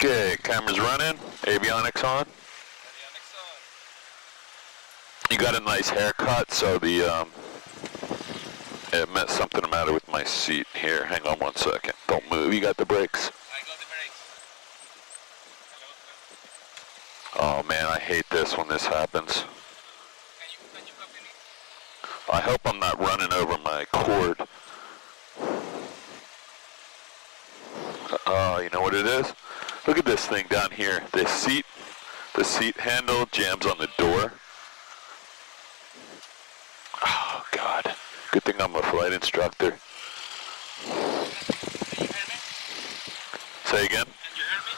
Okay, cameras running, avionics on. You got a nice haircut, so it meant something the matter with my seat here. Hang on 1 second. Don't move. You got the brakes? I got the brakes. Oh man, I hate this when this happens. Can you copy me? I hope I'm not running over my cord. Oh, you know what it is? Look at this thing down here. The seat handle jams on the door. Oh God. Good thing I'm a flight instructor. Can you hear me? Say again? Can you hear me?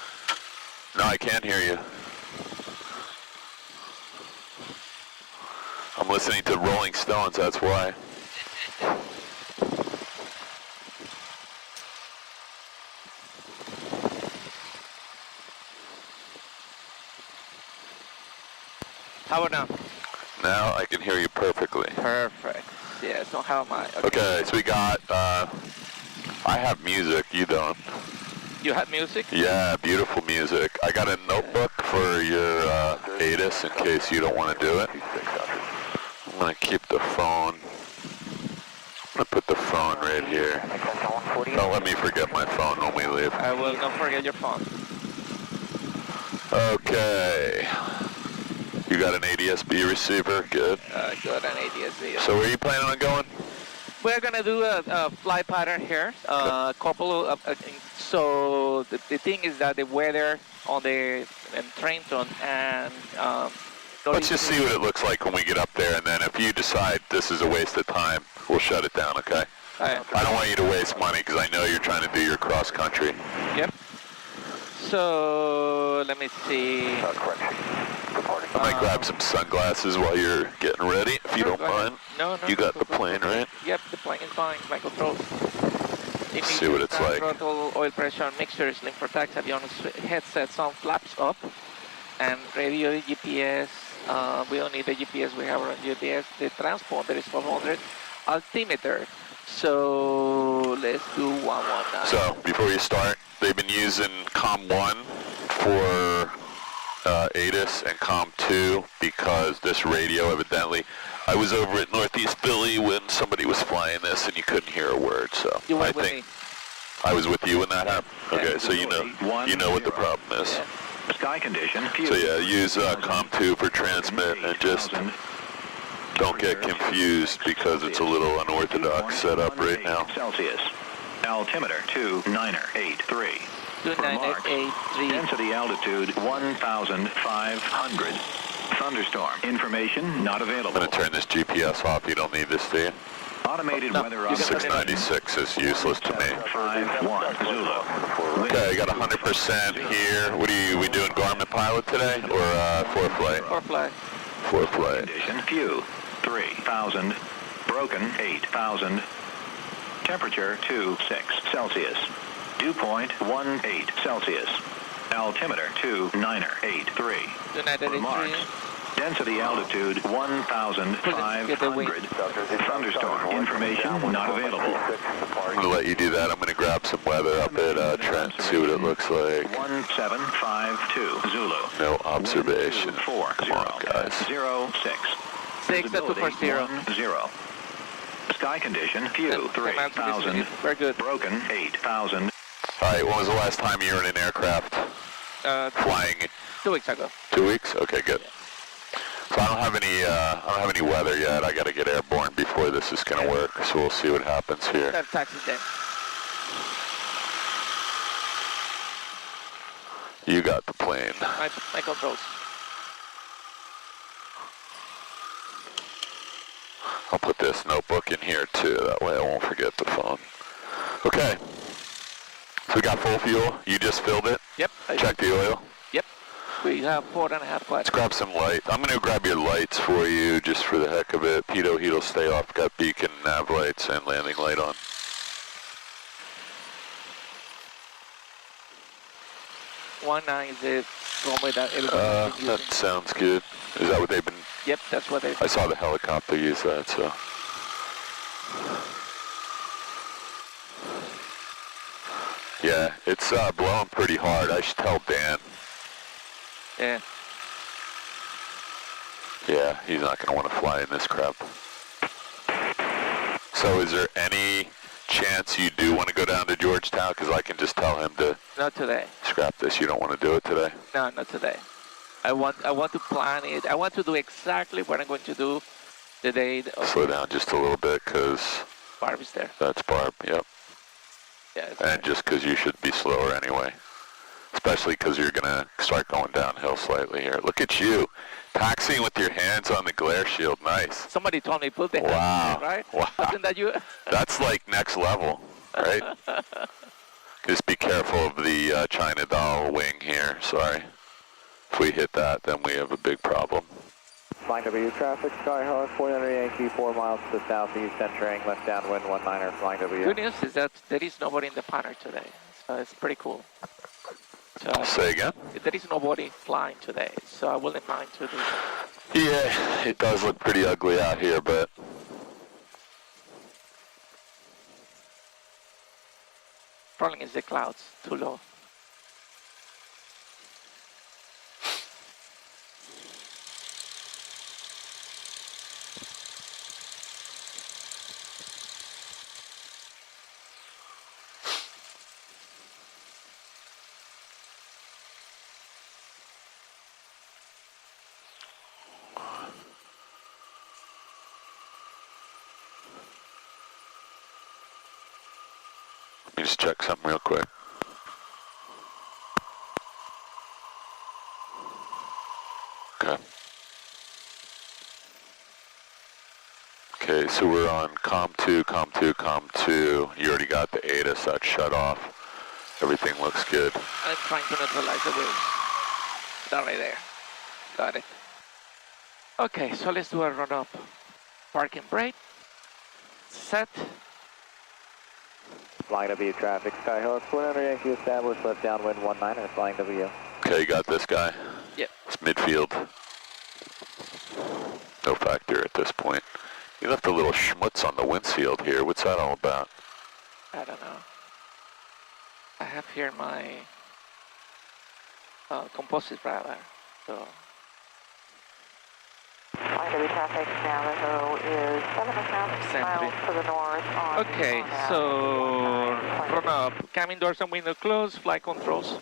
No, I can't hear you. I'm listening to Rolling Stones, that's why. How about now? Now I can hear you perfectly. Perfect. Yeah, so how am I? Okay, so we got, I have music, you don't. You have music? Yeah, beautiful music. I got a notebook for your ATIS in case you don't want to do it. I'm going to keep the phone. I'm going to put the phone right here. Don't let me forget my phone when we leave. I will not forget your phone. Okay. You got an ADS-B receiver? Good. Good, an ADS-B. So where are you planning on going? We're gonna do a flight pattern here. Couple of so the thing is that the weather on the Trenton and let's just see what it looks like when we get up there, and then if you decide this is a waste of time, we'll shut it down. Okay? I don't want you to waste money because I know you're trying to do your cross country. Yep. So let me see. I might grab some sunglasses while you're getting ready, if you don't mind. No. You got the plane, right? Yep, the plane is fine. My controls. Let's see what it's like. Throttle, oil pressure, mixtures, link for tax, avionics, headsets on, flaps up, and radio, GPS. We don't need the GPS. We have our own GPS. The transponder is 400. Altimeter. So let's do 119. So before you start, they've been using COM1 for ATIS and COM2 because this radio evidently, I was over at Northeast Philly when somebody was flying this and you couldn't hear a word, so you were I with think me. I was with you when that happened. Okay, so you know what the problem is. Yeah. Sky condition. So yeah, use COM2 for transmit and just don't get confused because it's a little unorthodox setup right now. Celsius. Altimeter 2983. 2983. Density altitude 1,500. Thunderstorm. Information not I'm available. going to turn this GPS off. You don't need this, do you? Automated No, weather you can option. 696 is useless to me. 51 Zulu. Okay, I got 100% here. What are we doing Garmin Pilot today or Freeflight? Or fly. Freeflight. Condition few. 3,000. Broken 8,000. Temperature 26 Celsius. Dew point 18 Celsius. Altimeter 2983. 2983. Remarks. Density altitude 1,500. Thunderstorm information not available. I'm going to let you do that. I'm going to grab some weather up at Trent, see what it looks like. 1752 Zulu. No observation. 40 Come on, guys. 06. 6 at 240. 0. Sky condition few 3,000. Very good. Broken 8,000. All right, when was the last time you were in an aircraft flying? 2 weeks ago. 2 weeks? Okay, good. So I don't have any weather yet. I got to get airborne before this is going to work. So we'll see what happens here. That taxi then. You got the plane. My controls. I'll put this notebook in here too. That way I won't forget the phone. Okay. So we got full fuel. You just filled it. Yep. Check the oil. Yep. We have 4.5 Let's watts. grab some light. I'm going to grab your lights for you just for the heck of it. Pitot, heat'll stay off. Got beacon, nav lights, and landing light on. Is the runway that That sounds good. Is that what they've been? Yep, that's what they. I saw the helicopter use that, so. Yeah, it's blowing pretty hard. I should tell Dan. Yeah. Yeah, he's not going to want to fly in this crap. So is there any chance you do want to go down to Georgetown? Because I can just tell him to Not today. scrap this. You don't want to do it today? No, not today. I want to plan it. I want to do exactly what I'm going to do the day of Slow down just a little bit because Barb is there. that's Barb, yep. Yeah. And just because you should be slower anyway. Especially because you're going to start going downhill slightly here. Look at you, taxiing with your hands on the glare shield. Nice. Somebody told me put the Wow. hand, right? Wow. Wasn't that you? That's like next level, right? Just be careful of the China doll wing here. Sorry. If we hit that, then we have a big problem. Flying W traffic, Skyhawk, 400 Yankee, 4 miles to the southeast, entering left downwind 19er, flying W. Good news is that there is nobody in the panel today, so it's pretty cool. So Say again? there is nobody flying today, so I wouldn't mind to do that. Yeah, it does look pretty ugly out here, but Problem is the clouds too low. let me just check something real quick. Okay. Okay, so we're on COM 2, COM 2, COM 2. You already got the ATIS, that's shut off. Everything looks good. I'm trying to neutralize the wheels. That right there. Got it. Okay, so let's do a run up. Parking brake. Set. Flying W traffic, Skyhawk, 400 Yankee, established left downwind 19er, flying W. Okay, you got this guy? Yep. It's midfield. No factor at this point. You left a little schmutz on the windshield here. What's that all about? I don't know. I have here my composite radar. So Flying W traffic, Navajo is 7.5 miles to the north on okay, so run up. Cabin doors and window closed. Flight controls.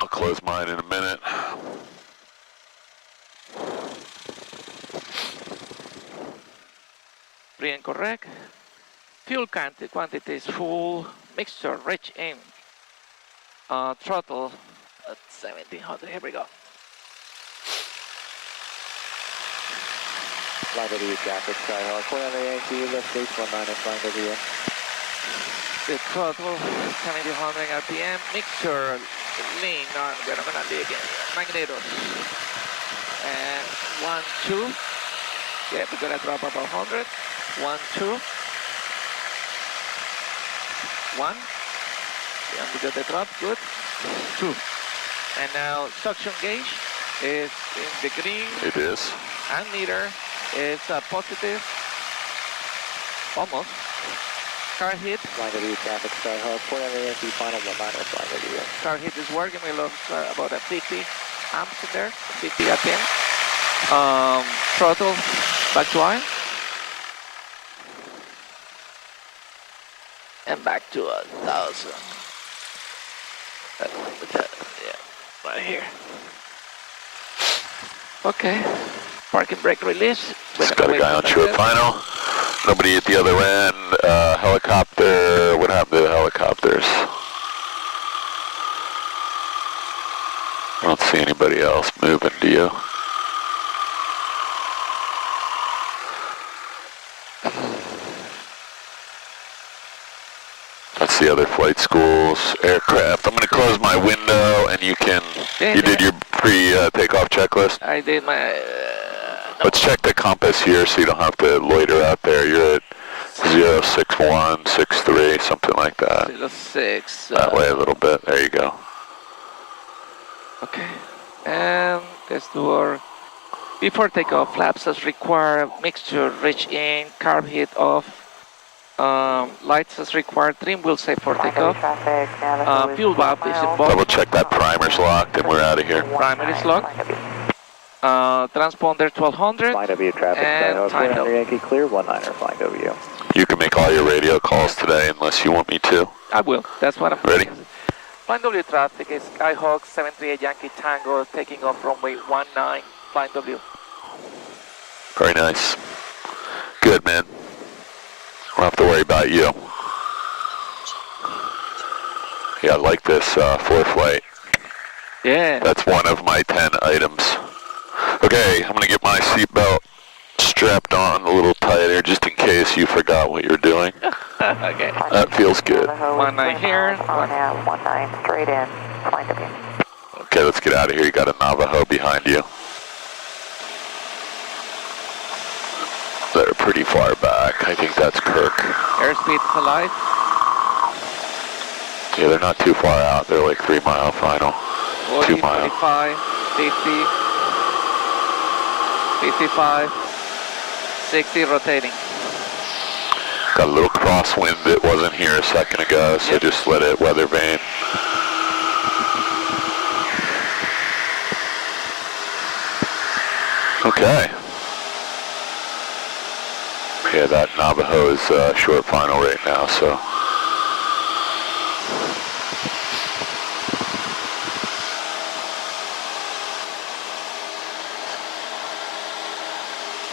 I'll close mine in a minute. Free and correct. Fuel quantity is full. Mixture rich in. Throttle at 1700. Here we go. Flying W traffic, Skyhawk, 400 Yankee, left base 19er, flying W. The throttle 1700 RPM. Mixture lean on. Where I'm gonna be again. Magnetos. And 1, 2. Yeah, we're gonna drop about 100. 1, 2. 1. And we got the drop. Good. 2. And now suction gauge is in the green. It is. And meter is positive. Almost. Car hit. Flying W traffic, Skyhawk, 400 Yankee, final 19er, flying W. Car hit is working. We lost about a 50 amps in there. 50 RPM. Throttle back to on. And back to 1,000. Yeah, right here. Okay. Parking brake release. Just got a guy on short final. Nobody at the other end. Helicopter. What happened to the helicopters? I don't see anybody else moving, do you? That's the other flight schools, aircraft. I'm going to close my window and you can, you did your pre-takeoff checklist? I did my... no. Let's check the compass here so you don't have to loiter out there. You're at 06163, something like that. 06. That way a little bit. There you go. Okay. And let's do our... Before takeoff, flaps as required, mixture rich in, carb heat off, Lights as required, trim wheel set for Flight takeoff. traffic, Navajo is Fuel valve 12 is in miles. both. Double check that primer's locked and we're out of here. Primer is locked. Flight W. Transponder 1200. Flying W traffic, And Skyhawk time 400 Yankee clear, 19er flying W. You can make all your radio calls today unless you want me to. I will. That's what I'm Ready? doing. Flying W traffic is Skyhawk 738 Yankee Tango taking off runway 19, Flying W. Very nice. Good, man. Don't have to worry about you. Yeah, I like this Freeflight. Yeah. That's one of my 10 items. Okay, I'm gonna get my seatbelt strapped on a little tighter just in case you forgot what you're doing. Okay. That feels good. Navajo is 19 3 here. miles on out, 19 straight in, Flight W. Okay, let's get out of here. You got a Navajo behind you. They're pretty far back. I think that's Kirk. Airspeed is alive. Yeah, they're not too far out. They're like 3 mile final. 40, 2 mile. 45, 50, 55, 60 rotating. Got a little crosswind that wasn't here a second ago, so just let it weather vane. Okay. Yeah, that Navajo is short final right now, so.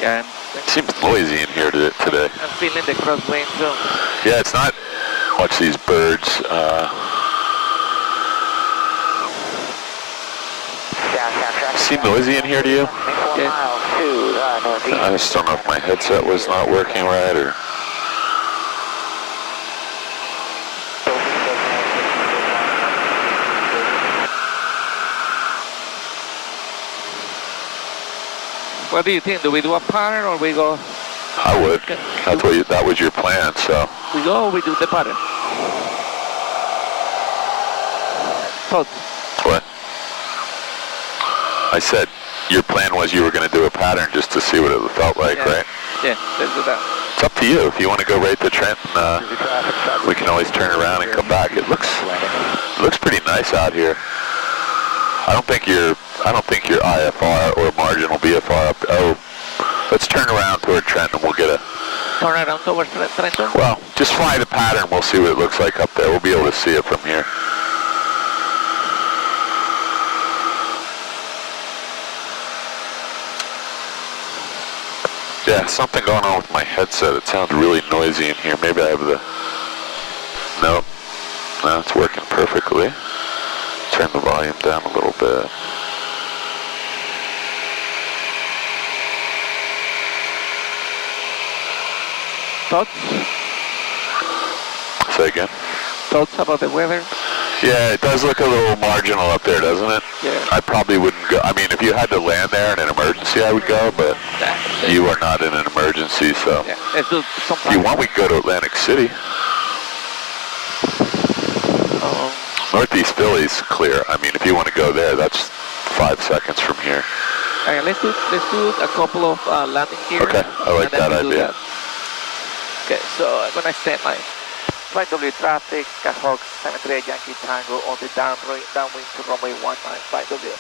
Yeah, It seems noisy in here today. I'm feeling the crosswind too. Yeah, it's not. Watch these birds. Seem noisy in here to you? Yes. I just don't know if my headset was not working right or. What do you think? Do we do a pattern or we go? I would. That's what that was your plan, so. We go or we do the pattern? Thoughts? What? I said your plan was you were going to do a pattern just to see what it felt like, Yeah. right? Yeah, let's do that. It's up to you. If you want to go right to Trenton, we can always turn around and come back. It looks pretty nice out here. I don't think your IFR or marginal BFR up. Oh, let's turn around toward Trenton. We'll get a. Turn around towards Trenton. Well, just fly the pattern. We'll see what it looks like up there. We'll be able to see it from here. Yeah, something going on with my headset. It sounds really noisy in here. Maybe I have the... Nope. No, it's working perfectly. Turn the volume down a little bit. Thoughts? Say again? Thoughts about the weather? Yeah, it does look a little marginal up there, doesn't it? Yeah. I probably wouldn't go. I mean, if you had to land there in an emergency, I would go, but you are not in an emergency, so. Yeah, let's do some If you want, we can go to Atlantic City. Northeast Philly's clear. I mean, if you want to go there, that's 5 seconds from here. Okay, let's do a couple of landing gear. Okay, I like and then that we do idea. that. Okay, so I'm gonna extend my Flight W traffic, Skyhawk 738 Yankee Tango on the downwind to runway 19, Flight W.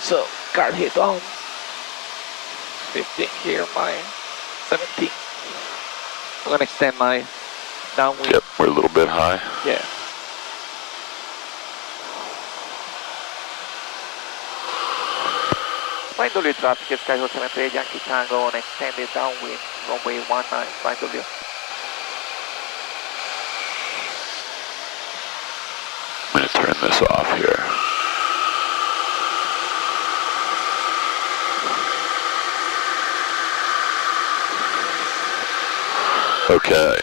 So, car hit on. 15 here, my 17. I'm gonna extend my downwind. Yep, we're a little bit high. Yeah. Flight W traffic, Skyhawk 738 Yankee Tango on extended downwind, runway 19, Flight W. I'm going to turn this off here. Okay.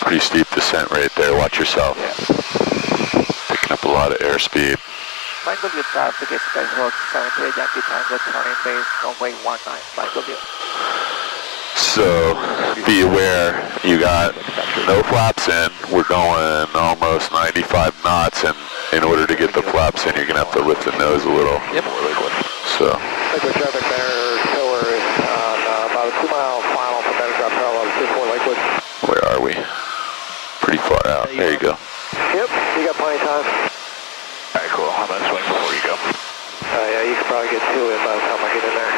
Pretty steep descent right there. Watch yourself. Yeah. Picking up a lot of airspeed. Flight W traffic, Skyhawk 738 Yankee Tango turning base, runway 19, Flight W. So be aware, you got no flaps in. We're going almost 95 knots, and in order to get the flaps in, you're going to have to lift the nose a little. Yep. So. Traffic there, tiller is on about a 2 mile final for Where are we? Pretty far out. There you go. Yep, you got plenty of time. All right, cool. I'm going to swing before you go. Yeah, you can probably get to it by the time I get in there.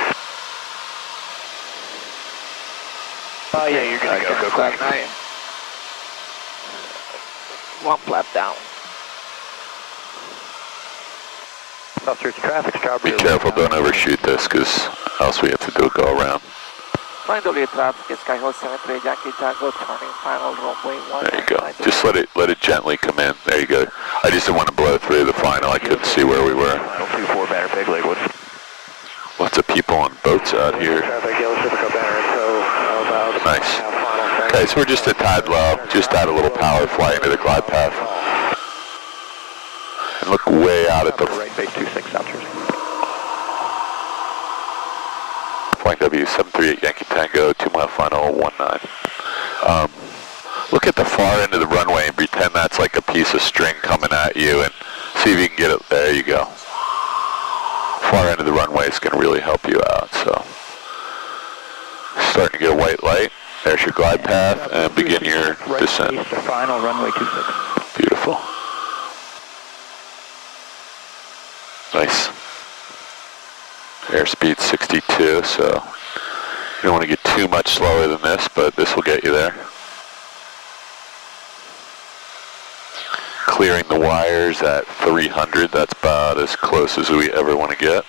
Oh, yeah, you're going to go. Go quick. One flap down. Officer, traffic, Be careful, don't overshoot this, because else we have to do a go around. Flying W traffic, Skyhawk 73 Yankee Tango, turning final runway 1. There you go. Just let it gently come in. There you go. I just didn't want to blow through the final. I couldn't see where we were. Final 2-4 banner, big Lakewood. Lots of people on boats out here. Nice. Okay, so we're just a tad low. Just add a little power flying into the glide path. And look way out at the... Right, base 26, South Jersey. Flying W738 Yankee Tango, 2 mile final, 19. Look at the far end of the runway and pretend that's like a piece of string coming at you and see if you can get it. There you go. Far end of the runway is going to really help you out. So, starting to get a white light. There's your glide path and begin your descent. Right, final runway 26. Beautiful. Nice. Airspeed 62, so you don't want to get too much slower than this, but this will get you there. Clearing the wires at 300, that's about as close as we ever want to get.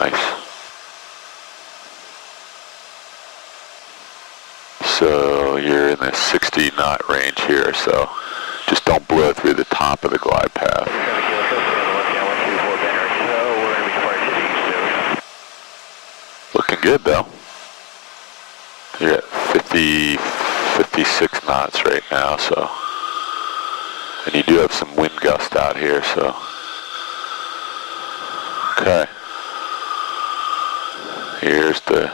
Nice. So you're in the 60 knot range here, so just don't blow through the top of the glide path. Looking good though. You're at 56 knots right now, so. And you do have some wind gust out here, so. Okay. Here's the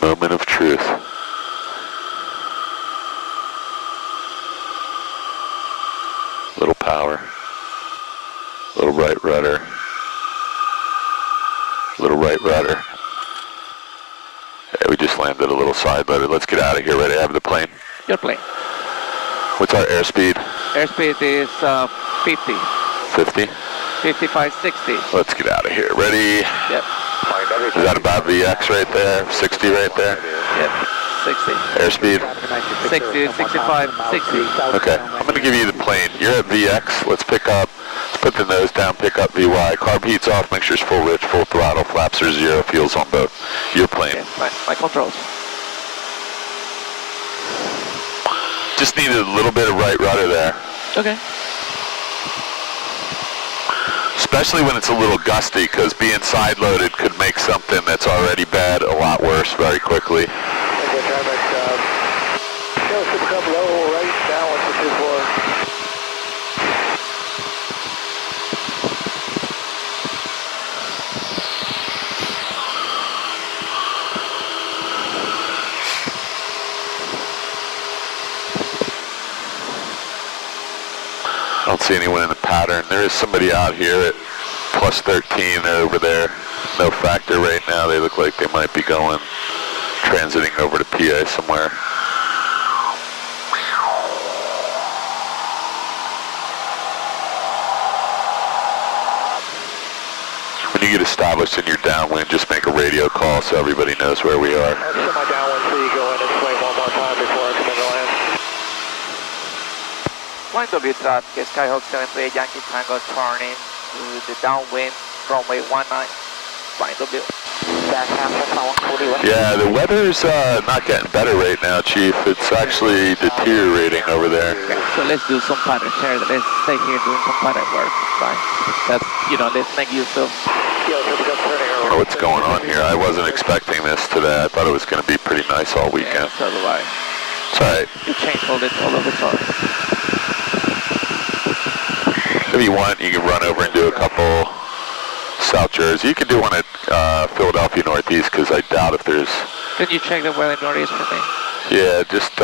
moment of truth. Little power, little right rudder, little right rudder. Yeah, we just landed a little side rudder. Let's get out of here. Ready to have the plane? Your plane. What's our airspeed? Airspeed is 50. 50? 55, 60. Let's get out of here. Ready? Yep. Is that about VX right there? 60 right there? Yep. 60. Airspeed? 60, 65, 60. Okay, I'm going to give you the plane. You're at VX. Let's pick up. Let's put the nose down, pick up VY. Carb heat's off, mixture's full rich, full throttle, flaps are 0, fuel's on both. Your plane. Okay, my controls. Just needed a little bit of right rudder there. Okay. Especially when it's a little gusty, because being side loaded could make something that's already bad a lot worse very quickly. I don't see anyone in the pattern. There is somebody out here at plus 13 over there. No factor right now. They look like they might be going, transiting over to PA somewhere. When you get established in your downwind, just make a radio call so everybody knows where we are. I'll set my downwind so you go in and swing one more time before I come in to land. Flying W traffic, Skyhawk 73 Yankee Tango, turning to the downwind, runway 19. Flying W. Yeah, the weather's not getting better right now, Chief. It's actually deteriorating over there. So let's do some pattern share. Let's stay here doing some pattern work. Fine. That's, let's make use of. I don't know what's going on here. I wasn't expecting this today. I thought it was going to be pretty nice all weekend. Yeah, so do I. It's all right. You changed all of the cars. If you want, you can run over and do a couple South Jersey. You can do one at Philadelphia Northeast, because I doubt if there's... Can you check the weather Northeast for me? Yeah, just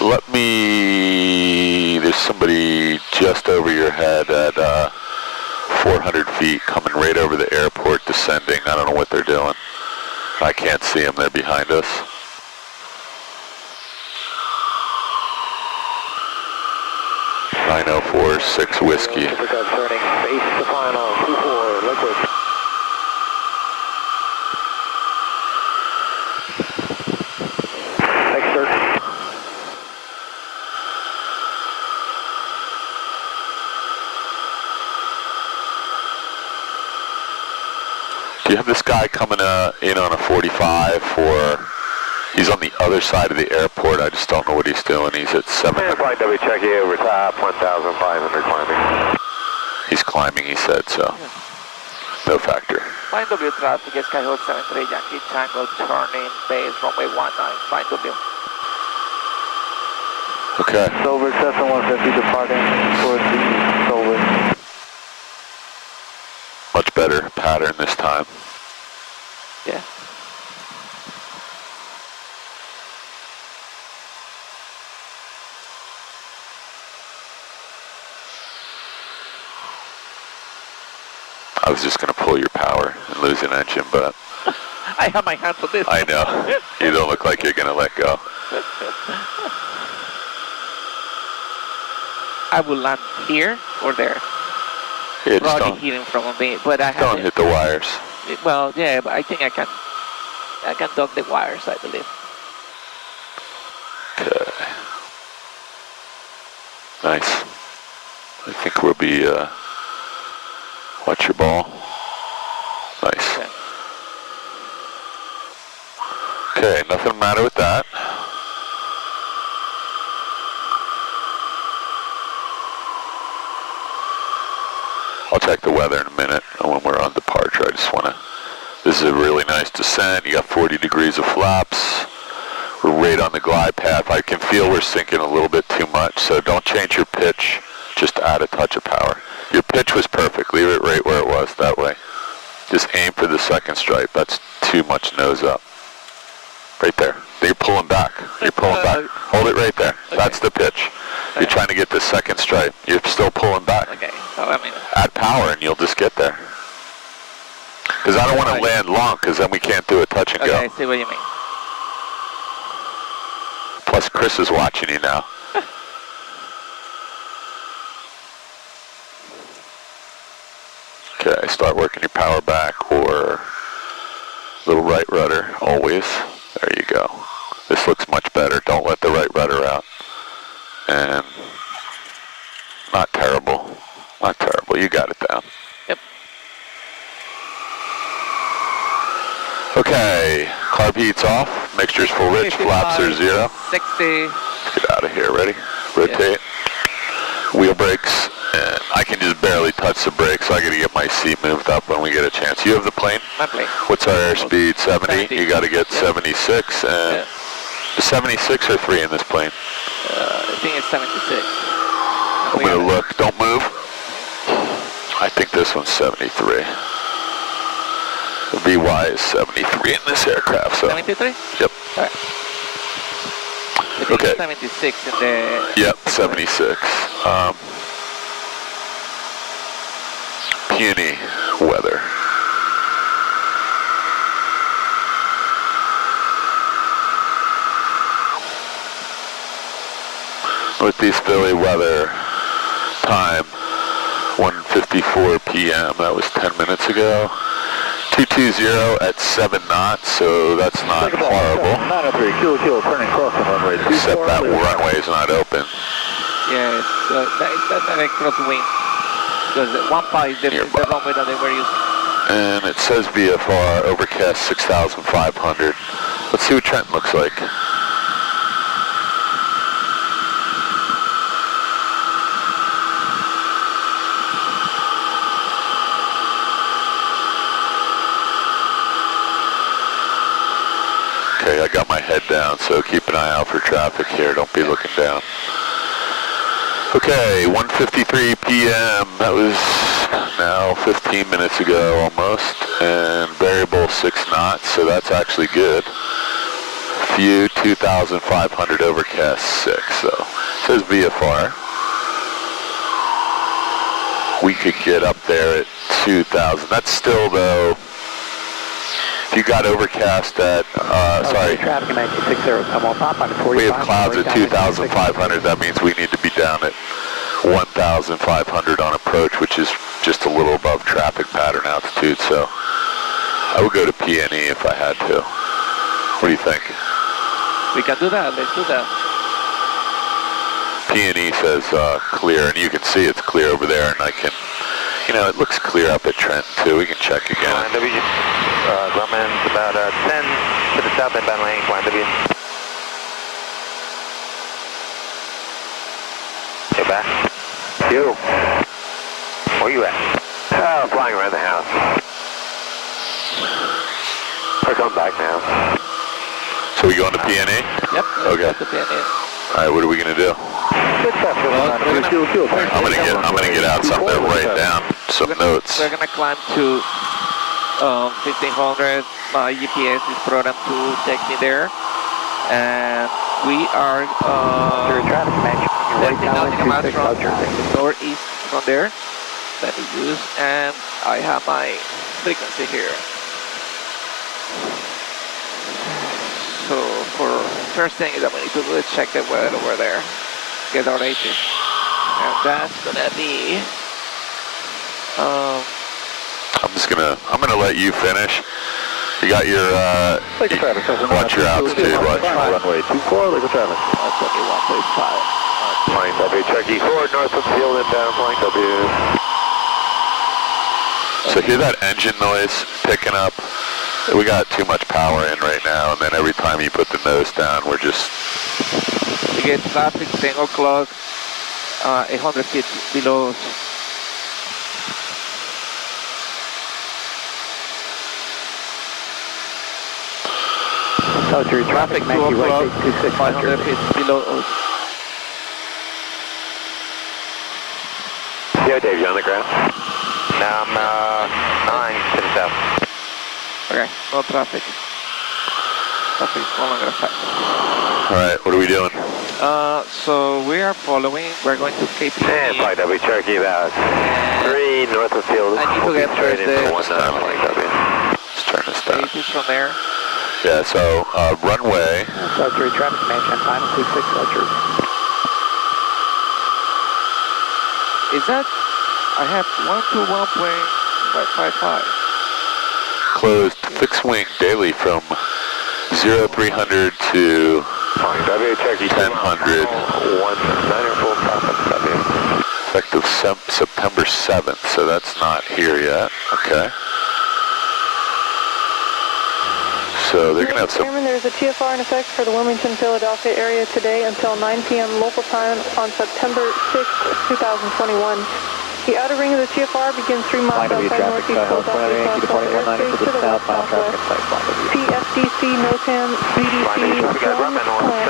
Let me, there's somebody just over your head at 400 feet coming right over the airport descending. I don't know what they're doing. I can't see them, they're behind us. Rhino 4-6 whiskey. Turning base to final 2-4 liquid. Thanks, sir. Do you have this guy coming in on a 45 for, he's on the other side of the airport, I just don't know what he's doing. He's at 700. Flight W check you over top, 1,500 climbing. He's climbing, he said, so no factor. Fine W traffic, Skyhawk 73 Yankee Tango, turning base, runway 19, fine W. Okay. Silver, Cessna 150 departing towards the Silver. Much better pattern this time. Yeah. I was just going to pull your power and lose an engine, but I have my hands on this. I know. You don't look like you're going to let go. I will land here or there. Yeah, just Probably here in front of me, but I have don't hit the wires. Well, yeah, but I think I can dock the wires, I believe. Okay. Nice. I think we'll be, watch your ball. Nice. Okay. Okay, nothing the matter with that. I'll check the weather in a minute when we're on departure. I just want to, this is a really nice descent. You got 40 degrees of flaps. We're right on the glide path. I can feel we're sinking a little bit too much, so don't change your pitch. Just add a touch of power. Your pitch was perfect. Leave it right where it was, that way. Just aim for the second stripe. That's too much nose up. Right there. You're pulling back. You're pulling back. Hold it right there. Okay. That's the pitch. You're trying to get the second stripe. You're still pulling back. Okay, so I mean... Add power and you'll just get there. Because I don't want to land long, because then we can't do a touch and Okay, go. I see what you mean. Plus Chris is watching you now. Okay, start working your power back or little right rudder, always. There you go. This looks much better. Don't let the right rudder out. And not terrible. Not terrible. You got it down. Yep. Okay, carb heat's off. Mixture's full rich. Flaps are 0. 60. Let's get out of here. Ready? Rotate. Wheel brakes. And I can just barely touch the brakes, so I got to get my seat moved up when we get a chance. You have the plane? My plane. What's our airspeed? 70? 70. You got to get 76. And is 76 or 3 in this plane? I think it's 76. I'm going to look. Don't move. I think this one's 73. The VY is 73 in this aircraft. So. 73? Yep. All right. I think Okay. it's 76 in the... Yep, 76. Puny weather. Northeast Philly weather time 1:54 p.m. That was 10 minutes ago. 220 at 7 knots, so that's not horrible. 903 kilo turning crossing runway 24. Except that runway's not open. Yeah, that's an crosswind. Because 15 is the runway that they were using. And it says VFR, overcast 6,500. Let's see what Trenton looks like. Okay, I got my head down, so keep an eye out for traffic here. Don't be looking down. Okay, 1:53 p.m. That was now 15 minutes ago almost, and variable 6 knots, so that's actually good. View 2,500 overcast 6, so it says VFR. We could get up there at 2,000. That's still though, if you got overcast at, sorry. Traffic 1960, come on top on 45. We have clouds at 2,500. That means we need to be down at 1,500 on approach, which is just a little above traffic pattern altitude. So I would go to PNE if I had to. What do you think? We can do that. Let's do that. PNE says clear, and you can see it's clear over there, and I can, you know, it looks clear up at Trenton too. We can check again. Grumman's about 10 to the south inbound landing, flying W. Get back. You. Where you at? Oh, flying around the house. We're coming back now. So we going to PNE? Yep. Okay. To PNE. All right. What are we gonna do? I'm gonna get out something to write down, some notes. We're gonna climb to 1500. My GPS is programmed to take me there, and we are testing nothing about from northeast from there. Let me use, and I have my frequency here. So for first thing that we need to do is check the weather over there. Get our latest. And that's gonna be I'm gonna let you finish. You got your watch your altitude, watch. Runway 24, legal traffic. 21.5. Flying W, Chucky 4, north of field inbound, flying W. So hear that engine noise picking up? We got too much power in right now, and then every time you put the nose down, we're just... We get traffic 10 o'clock, 800 feet below us. So through Traffic 2 o'clock, 500 feet below us. Yeah, Dave, you on the ground? Now I'm 9 to the south. Okay, no traffic. Traffic is no longer a factor. Alright, what are we doing? So we are following, we're going to KP. And fly W, Cherokee about 3 north of field. I need to get straight first into the 19 flying W. Let's turn this down. stages from there. Yeah, so runway. So through traffic management, final 26 Ultras. Is that, I have 121.555. Closed fixed wing daily from 0300 to Flying W, Cherokee 1000. 19 full traffic W. Effective September 7th, so that's not here yet. Okay. So they're going to have some... There's a TFR in effect for the Wilmington, Philadelphia area today until 9 p.m. local time on September 6, 2021. The outer ring of the TFR begins 3 miles outside northeast Philadelphia airspace to the west southwest. PFDC, NOTAM, VDC, 1, plant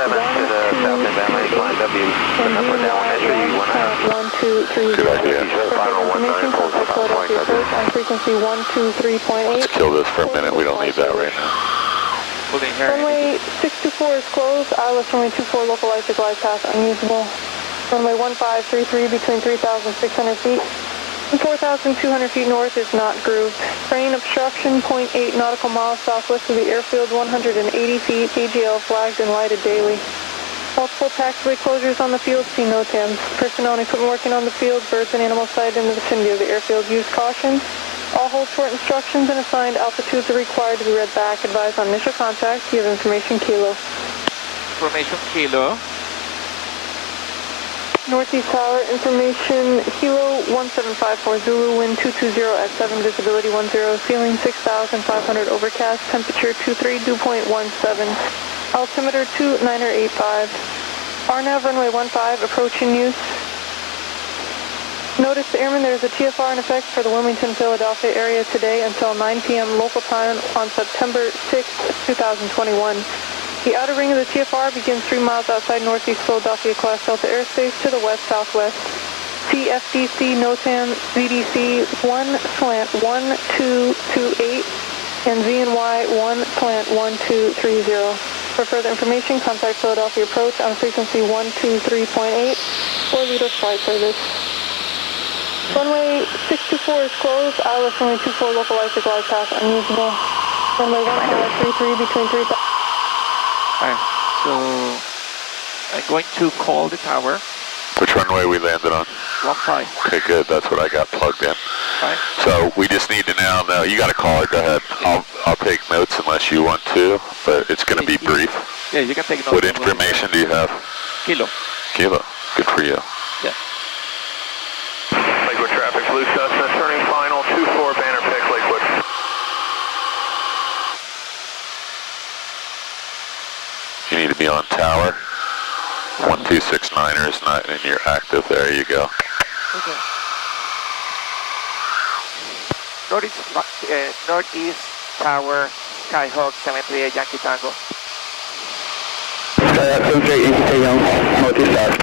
1, 2, 3, Good idea. information, contact Philadelphia approach on frequency 123.8. Let's kill this for a minute. We don't need that right now. Runway 624 is closed. ILS runway 24 localized to glide path unusable. Runway 1533 between 3,600 feet and 4,200 feet north is not grooved. Train obstruction 0.8 nautical miles southwest of the airfield, 180 feet. AGL flagged and lighted daily. Multiple taxiway closures on the field. See NOTAMs. Personnel and equipment working on the field. Birds and animals sighted in the vicinity of the airfield. Use caution. All hold short instructions and assigned altitudes are required to be read back. Advise on initial contact. Give information kilo. Information kilo. Northeast Tower, information Kilo 1754 Zulu, wind 220 at 7, visibility 10, ceiling 6,500, overcast, temperature 23, dew point 17, altimeter 2985. RNAV runway 15, approach in use. Notice the airmen, there's a TFR in effect for the Wilmington, Philadelphia area today until 9 p.m. local time on September 6, 2021. The outer ring of the TFR begins 3 miles outside northeast Philadelphia Class Delta airspace to the west-southwest. CFDC, NOTAM, VDC 1 slant 1228 and ZNY 1 slant 1230. For further information, contact Philadelphia Approach on frequency 123.8 or lead us flight service. Runway 624 is closed. ILS runway 24 localized to glide path unusable. Runway 1533 between 3,000. Alright, so I'm going to call the tower. Which runway we landed on? 15. Okay, good. That's what I got plugged in. Right. So we just need to now know. You got a caller. Go ahead. I'll take notes unless you want to, but it's going to be brief. Yeah, you can take notes. What information do you have? Kilo. Kilo. Good for you. Yeah. Lakewood traffic, blue Cessna, turning final, 24 banner pick, Lakewood. You need to be on tower. 1269er is not, and you're active. There you go. Okay. Northeast Tower, Skyhawk 738 Yankee Tango. Skyhawk 738 Yankee Tango, Northeast Tower.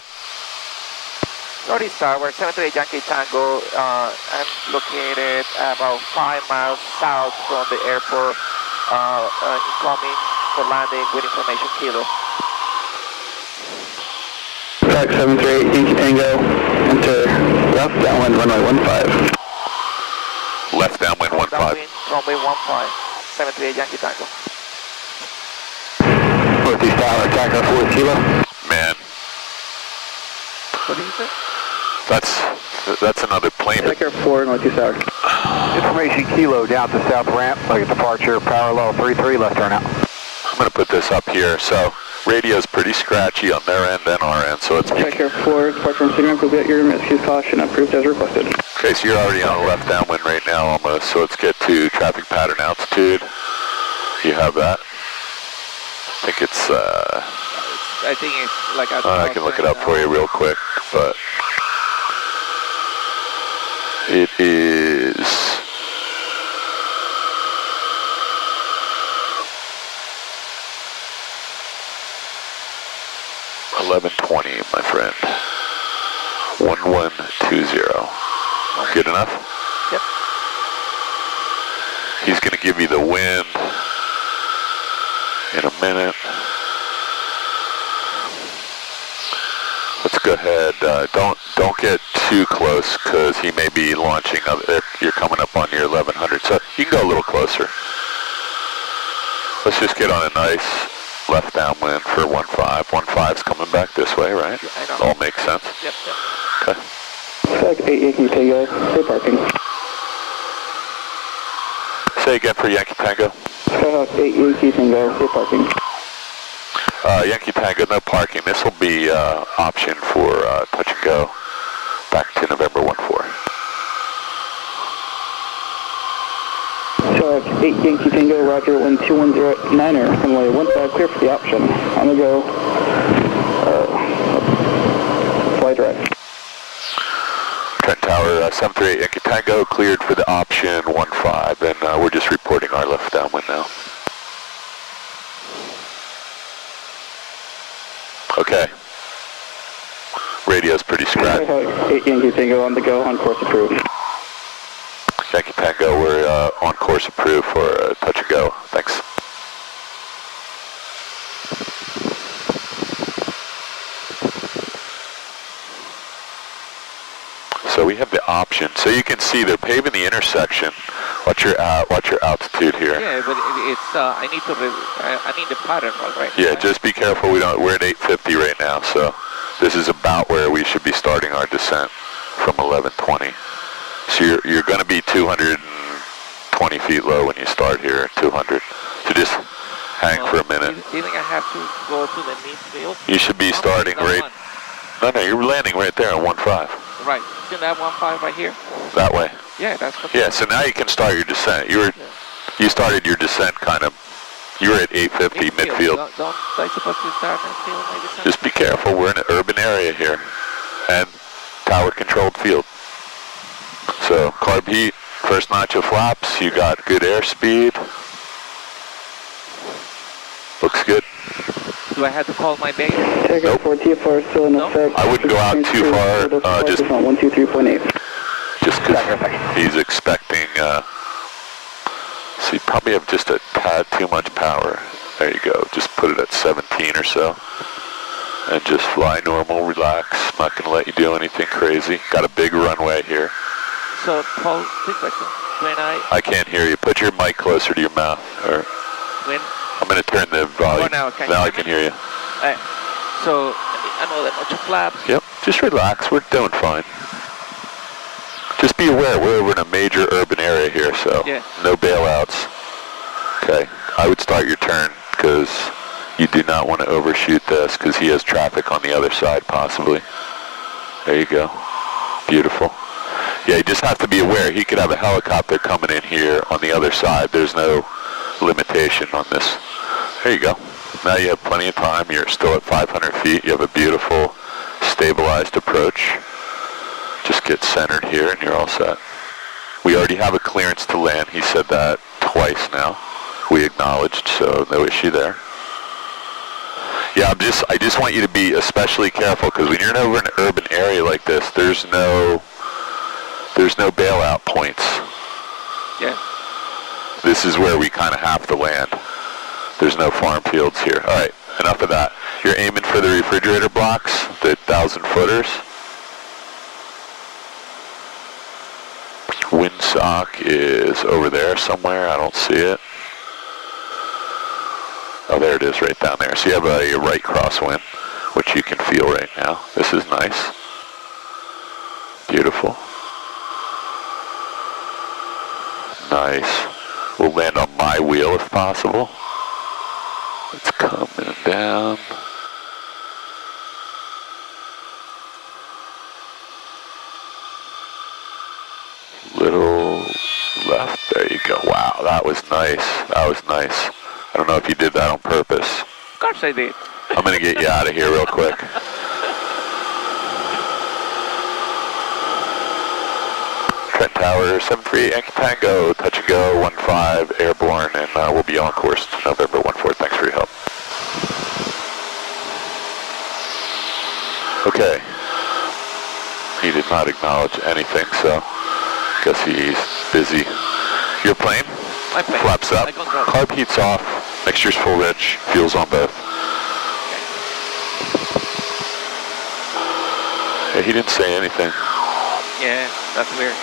Northeast Tower, 738 Yankee Tango. I'm located about 5 miles south from the airport. Incoming for landing with information Kilo. Skyhawk 738 Yankee Tango, enter left downwind runway 15. Left downwind 15. Downwind, runway 15, 738 Yankee Tango. Northeast Tower, Tango 4 Kilo. Man, What did you say? that's another plane. Tango 4, Northeast Tower. Information Kilo down to south ramp, like departure parallel 33, left turn out. I'm going to put this up here. So radio's pretty scratchy on their end and our end, so it's... Tango 4, departure from signal, go get your misuse caution, approved as requested. Okay, so you're already on a left downwind right now almost, so let's get to traffic pattern altitude. You have that? I think it's, I think it's like I can look it up for you real quick, but it is 1120, my friend. 1120. Good enough? Yep. He's going to give you the wind in a minute. Let's go ahead. Don't get too close because he may be launching. You're coming up on your 1100, so you can go a little closer. Let's just get on a nice left downwind for 15. 15's coming back this way, right? Yeah, I know. All makes sense. Yep. Okay. Skyhawk 8 Yankee Tango, stay parking. Say again for Yankee Tango. Skyhawk 8 Yankee Tango, stay parking. Yankee Tango, no parking. This will be option for touch and go back to November 14. Skyhawk 8 Yankee Tango, roger, 12109er, runway 15, clear for the option. On the go, fly direct. Trent Tower, 738 Yankee Tango, cleared for the option 15, and we're just reporting our left downwind now. Okay. Radio's pretty scratchy. 8 Yankee Tango on the go, on course approved. Yankee Tango, we're on course approved for touch and go. Thanks. So we have the option. So you can see they're paving the intersection. What's your altitude here? Yeah, but it's I need the pattern, right? Yeah, just be careful. We're at 850 right now, so this is about where we should be starting our descent from 1120. So you're going to be 220 feet low when you start here, 200. So just hang for a minute. Do you think I have to go to the midfield? You should be starting right. No, you're landing right there on 15. Right. Isn't that 15 right here? That way. Yeah, that's what. Yeah. So now you can start your descent. You started your descent kind of. You were at 850 midfield. Don't I supposed to start midfield my descent? Just be careful. We're in an urban area here, and tower-controlled field. So carb heat, first notch of flaps. You got good airspeed. Looks good. Do I have to call my base? Nope. TFR still in effect. I wouldn't go out too far. Just on 123.8. Just because he's expecting. So you probably have just a tad too much power. There you go. Just put it at 17 or so. And just fly normal, relax. I'm not going to let you do anything crazy. Got a big runway here. So, Paul, quick question. When I can't hear you. Put your mic closer to your mouth. Or when I'm going to turn the volume. now I can hear you. So, I know that much of flaps. Yep. Just relax. We're doing fine. Just be aware, we're in a major urban area here, so no bailouts. Okay. I would start your turn because you do not want to overshoot this because he has traffic on the other side possibly. There you go. Beautiful. Yeah, you just have to be aware. He could have a helicopter coming in here on the other side. There's no limitation on this. There you go. Now you have plenty of time. You're still at 500 feet. You have a beautiful stabilized approach. Just get centered here and you're all set. We already have a clearance to land. He said that twice now. We acknowledged, so no issue there. Yeah, I just want you to be especially careful because when you're over an urban area like this, there's no bailout points. Yeah. This is where we kind of have to land. There's no farm fields here. All right, enough of that. You're aiming for the refrigerator blocks, the 1,000-footers. Windsock is over there somewhere. I don't see it. Oh, there it is right down there. So you have a right crosswind, which you can feel right now. This is nice. Beautiful. Nice. We'll land on my wheel if possible. It's coming down. Little left. There you go. Wow, that was nice. That was nice. I don't know if you did that on purpose. Of course I did. I'm going to get you out of here real quick. Trent Tower, 738 Yankee Tango, touch and go, 15 airborne, and we'll be on course November 14. Thanks for your help. Okay. He did not acknowledge anything, so I guess he's busy. Your plane? My plane. Flaps up. Carb heats off. Mixture's full rich. Fuel's on both. Yeah, he didn't say anything. Yeah, that's weird.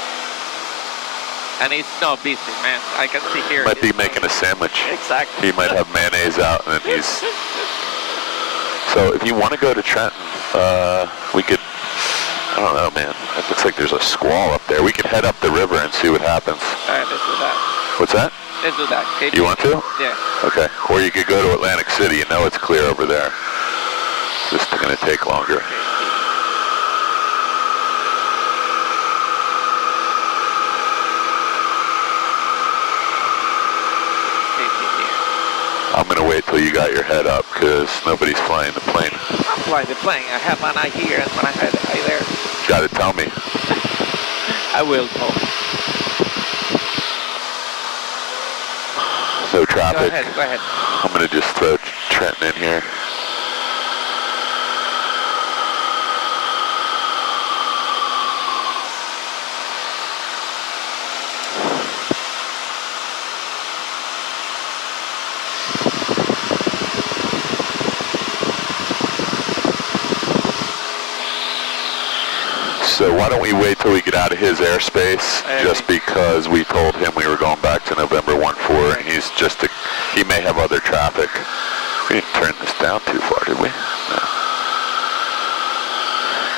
And he's not busy, man. I can see here. Might be making a sandwich. Exactly. He might have mayonnaise out, and then he's... So if you want to go to Trenton, we could... I don't know, man. It looks like there's a squall up there. We could head up the river and see what happens. All right, let's do that. What's that? Let's do that. Okay. You want to? Yeah. Okay. Or you could go to Atlantic City. You know it's clear over there. This is going to take longer. Okay. I'm going to wait till you got your head up because nobody's flying the plane. I'm flying the plane. I have one eye here and one eye there. Got to tell me. I will, Paul. No traffic. Go ahead. I'm going to just throw Trenton in here. So why don't we wait till we get out of his airspace, just because we told him we were going back to November 14, and he's just, he may have other traffic. We didn't turn this down too far, did we? No.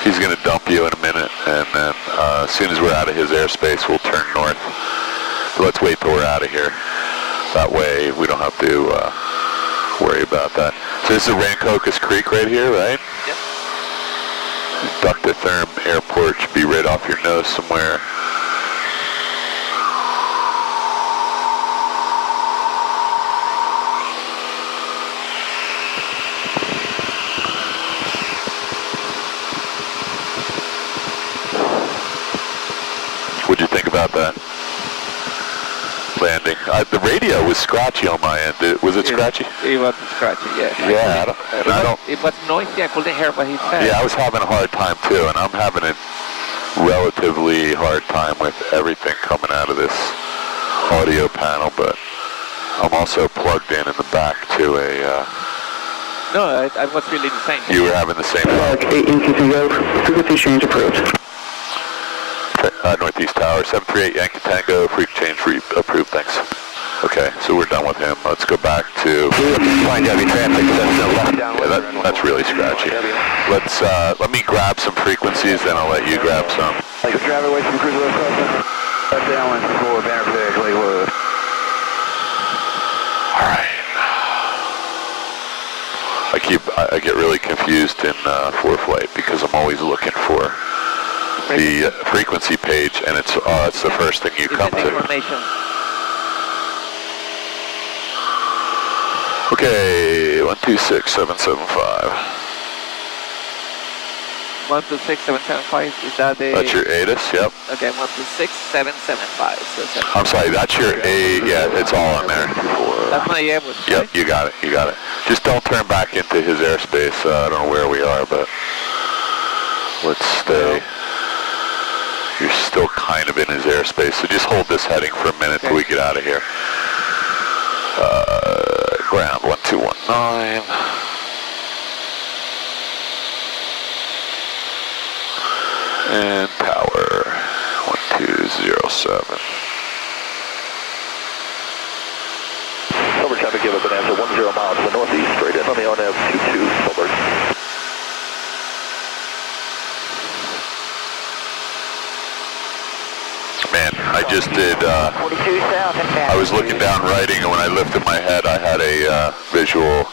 He's going to dump you in a minute, and then as soon as we're out of his airspace, we'll turn north. So let's wait till we're out of here. That way we don't have to worry about that. So this is Rancocas Creek right here, right? Yep. Ductotherm Airport should be right off your nose somewhere. What'd you think about that landing? The radio was scratchy on my end. Was it scratchy? It was scratchy, yeah. Yeah, it was noisy. I couldn't hear what he said. Yeah, I was having a hard time too, and I'm having a relatively hard time with everything coming out of this audio panel, but I'm also plugged in the back to a... No, I was feeling the same. You were having the same problem. 8 Yankee Tango, frequency change approved. Northeast Tower, 738 Yankee Tango, frequency change approved, thanks. Okay, so we're done with him. Let's go back to... Flying W traffic, left downwind. Yeah, that's really scratchy. Let me grab some frequencies, then I'll let you grab some. Like drive away from cruiser left downwind before Banner Pig, Lakewood. All right. I get really confused in Freeflight because I'm always looking for the frequency page, and it's the first thing you come to. Information. Okay, 126775. 126775, is that the... That's your ATIS, yep. Okay, 126775. So I'm sorry, that's your A, yeah, it's all on there. that's my airbus. Yep, you got it. Just don't turn back into his airspace. I don't know where we are, but let's stay. You're still kind of in his airspace, so just hold this heading for a minute till we get out of here. Ground 1219. And power 1207. Silver traffic, give a Bonanza 10 miles to the northeast, straight in on the ONAV 22 Silver. Man, I just did, 42 south and back. I was looking down writing, and when I lifted my head, I had a visual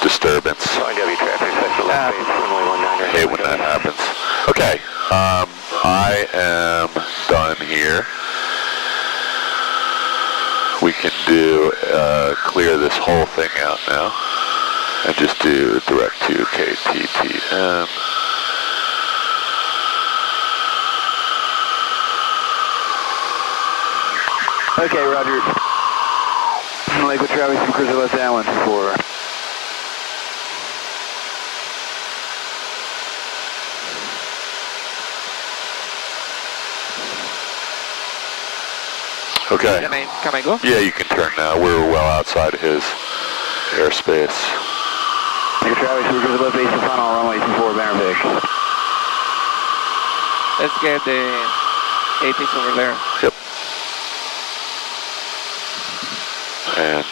disturbance. Flying W traffic, central left base, runway 19. I hate when that happens. Okay, I am done here. We can do, clear this whole thing out now, and just do direct to KTTM. Okay, Roger. Lakewood traffic from cruiser left downwind for... Okay. Can I go? Yeah, you can turn now. We're well outside of his airspace. Your traffic from cruiser left base and final runway 24 Banner Pig. Let's get the 80s over there. Yep. And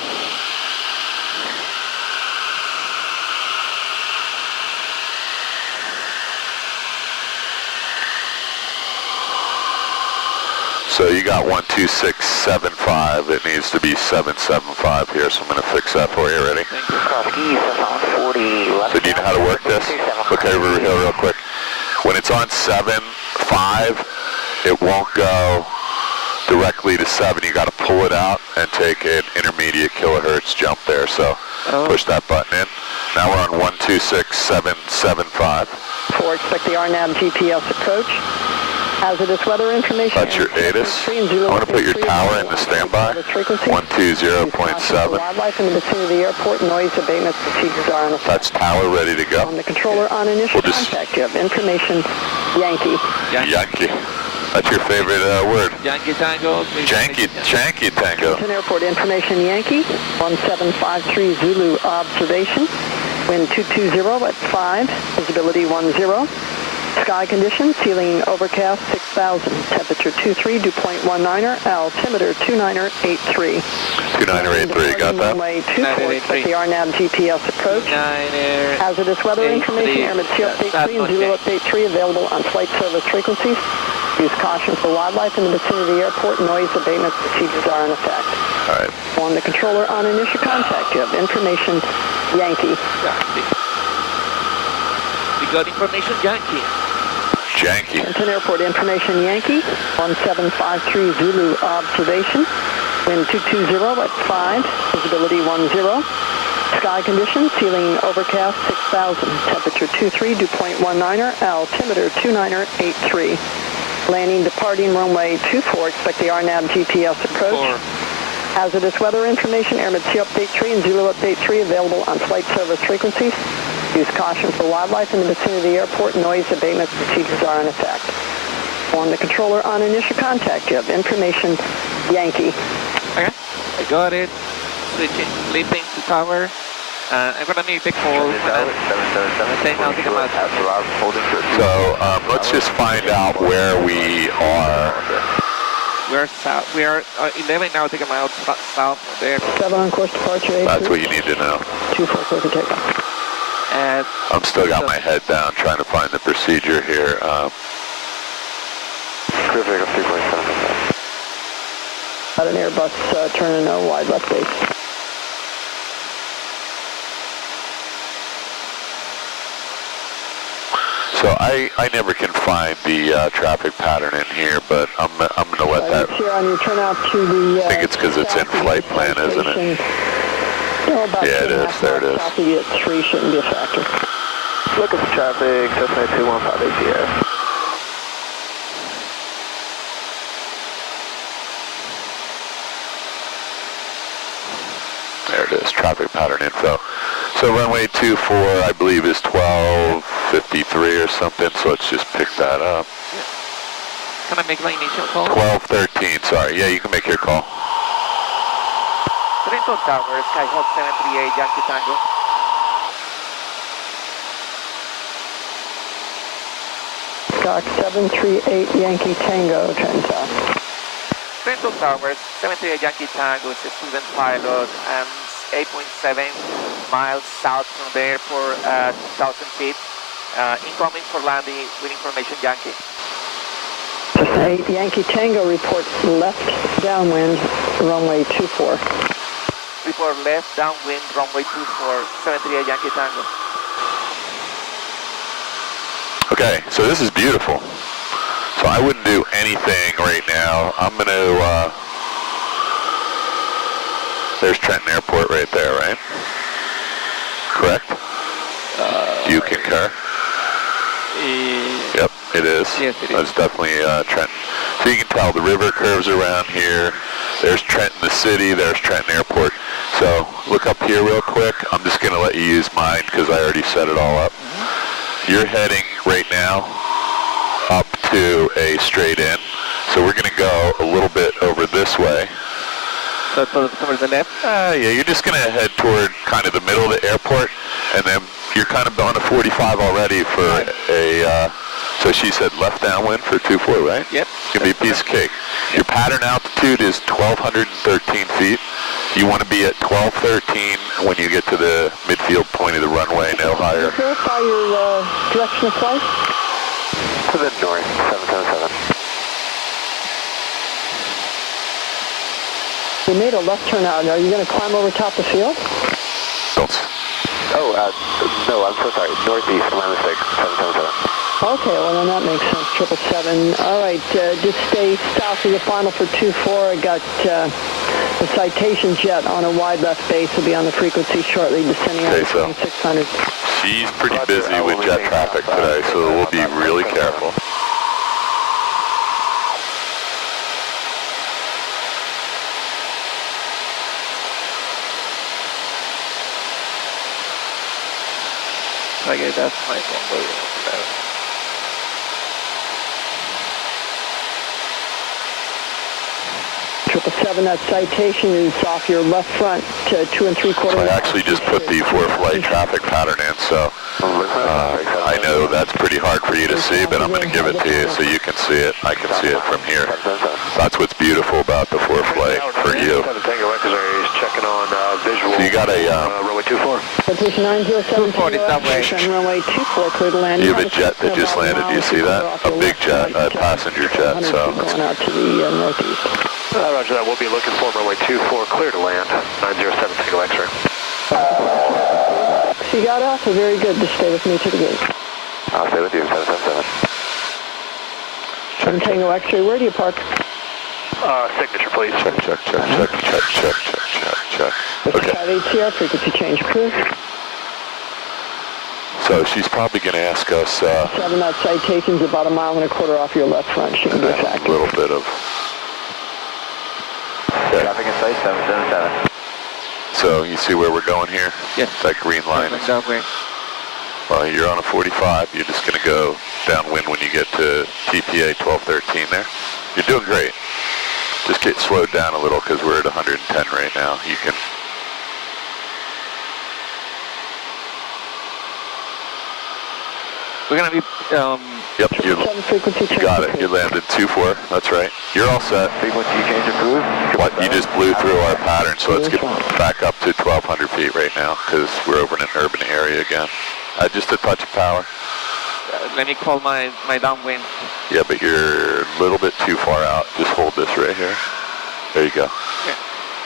so you got 12675. It needs to be 775 here, so I'm going to fix that for you. Ready? Thank you. East on 40 left. So do you know how to work this? Look over here real quick. When it's on 7.5, it won't go directly to 7. You got to pull it out and take an intermediate kilohertz jump there. So push that button in. Now we're on 126775. 4, expect the RNAV GPS approach. Hazardous weather information. That's your ATIS. I want to put your tower in the standby. 120.7. Wildlife in the vicinity of the airport. Noise abatement procedures are in effect. That's tower ready to go. On the controller on initial We'll just- contact, you have information Yankee. Yankee. That's your favorite word. Yankee Tango. Janky Tango. Houston Airport information Yankee. 1753 Zulu observation. Wind 220 at 5. Visibility 10. Sky conditions, ceiling overcast 6,000, temperature 23, dew point 19er, altimeter 29er83. 2983, got that? Runway 24, expect the RNAV GPS approach. Hazardous weather information, Airman Sea Update 3 and Zulu Update 3 available on flight service frequencies. Use caution for wildlife in the vicinity of the airport. Noise abatement procedures are in effect. All right. On the controller on initial contact, you have information Yankee. We got information Yankee. Janky. Trenton Airport information Yankee, 1753 Zulu observation, wind 220 at 5, visibility 10. Sky conditions, ceiling overcast 6,000, temperature 23, dew point 19er, altimeter 29er83. Landing departing runway 24, expect the RNAV GPS approach. Hazardous weather information, Airman Sea Update 3 and Zulu Update 3 available on flight service frequencies. Use caution for wildlife in the vicinity of the airport. Noise abatement procedures are in effect. On the controller on initial contact, you have information Yankee. Okay, I got it. switching, flipping to tower. I'm gonna need the call. 10 nautical miles. So let's just find out where we are. We're south. We are 11 nautical miles south from there. 7 on course departure. That's what you need to know. 24 clear for takeoff. And I'm still got my head down trying to find the procedure here. Clear for takeoff 3.7. At an Airbus turn and no wide left base. So I never can find the traffic pattern in here, but I'm going to let that. It's here on your turn out to the. I think it's because it's in flight plan, isn't it? No, about Yeah, it is. There it is. South of you at 3 shouldn't be a factor. Look at the traffic, Cessna 215 ATS. There it is, traffic pattern info. So runway 24, I believe, is 1253 or something, so let's just pick that up. can I make my initial call? 1213, sorry. Yeah, you can make your call. Toronto Tower, Skyhawk 738, Yankee Tango. Scock 738 Yankee Tango, turn south. Toronto Towers, 738 Yankee Tango is a student pilot and 8.7 miles south from the airport, 2,000 feet. Incoming for landing with information Yankee. Cessna 8 Yankee Tango reports left downwind, runway 24. Report left downwind, runway 24, 738 Yankee Tango. Okay, so this is beautiful. So I wouldn't do anything right now. I'm going to, there's Trenton Airport right there, right? Correct? Do you concur? Yep, it is. Yes, it is. That's definitely Trenton. So you can tell the river curves around here. There's Trenton, the city. There's Trenton Airport. So look up here real quick. I'm just going to let you use mine because I already set it all up. You're heading right now up to a straight in. So we're going to go a little bit over this way. So towards the left? Yeah, you're just going to head toward kind of the middle of the airport, and then you're kind of on a 45 already for a, so she said left downwind for 24, right? Yep. It's going to be a piece of cake. Your pattern altitude is 1,213 feet. You want to be at 1213 when you get to the midfield point of the runway, no higher. Verify your direction of flight. To the north, 777. You made a left turn out. Are you going to climb over top the field? Don't. Oh, no, I'm so sorry. Northeast, my mistake, 777. Okay, well then that makes sense. 777. All right, just stay south of the final for 24. I got the citation jet on a wide left base. Will be on the frequency shortly, descending on 2600. She's pretty busy with jet traffic today, so we'll be really careful. Okay, that's my phone. 777, that citation is off your left front to 2 3/4. So I actually just put the ForeFlight traffic pattern in, so I know that's pretty hard for you to see, but I'm going to give it to you so you can see it. I can see it from here. That's what's beautiful about the ForeFlight for you. So you got a runway 24. Position 907 runway 24, clear to land. You have a jet that just landed. Do you see that? A big jet, a passenger jet. So going out to the northeast. Roger that. We'll be looking for runway 24, clear to land. 907 Tango X-ray. So you got off, so very good. Just stay with me to the gate. I'll stay with you, 777. 7 Tango X-ray, where do you park? Signature, please. check. Okay. 5 ATR, frequency change approved. So she's probably going to ask us 7, that citation's about 1.25 miles off your left front. Shouldn't be a a factor. little bit of. Okay. Traffic in sight, 777. So you see where we're going here? Yes. That green line. Downwind. Well, you're on a 45. You're just going to go downwind when you get to TPA 1213 there. You're doing great. Just get slowed down a little because we're at 110 right now. You can We're gonna be, Yep, you frequency got it. You landed 2-4. That's right. You're all set. Frequency change approved. What? You just blew through our pattern, so let's get back up to 1,200 feet right now because we're over in an urban area again. Just a touch of power. let me call my downwind. Yeah, but you're a little bit too far out. Just hold this right here. There you go. Yeah.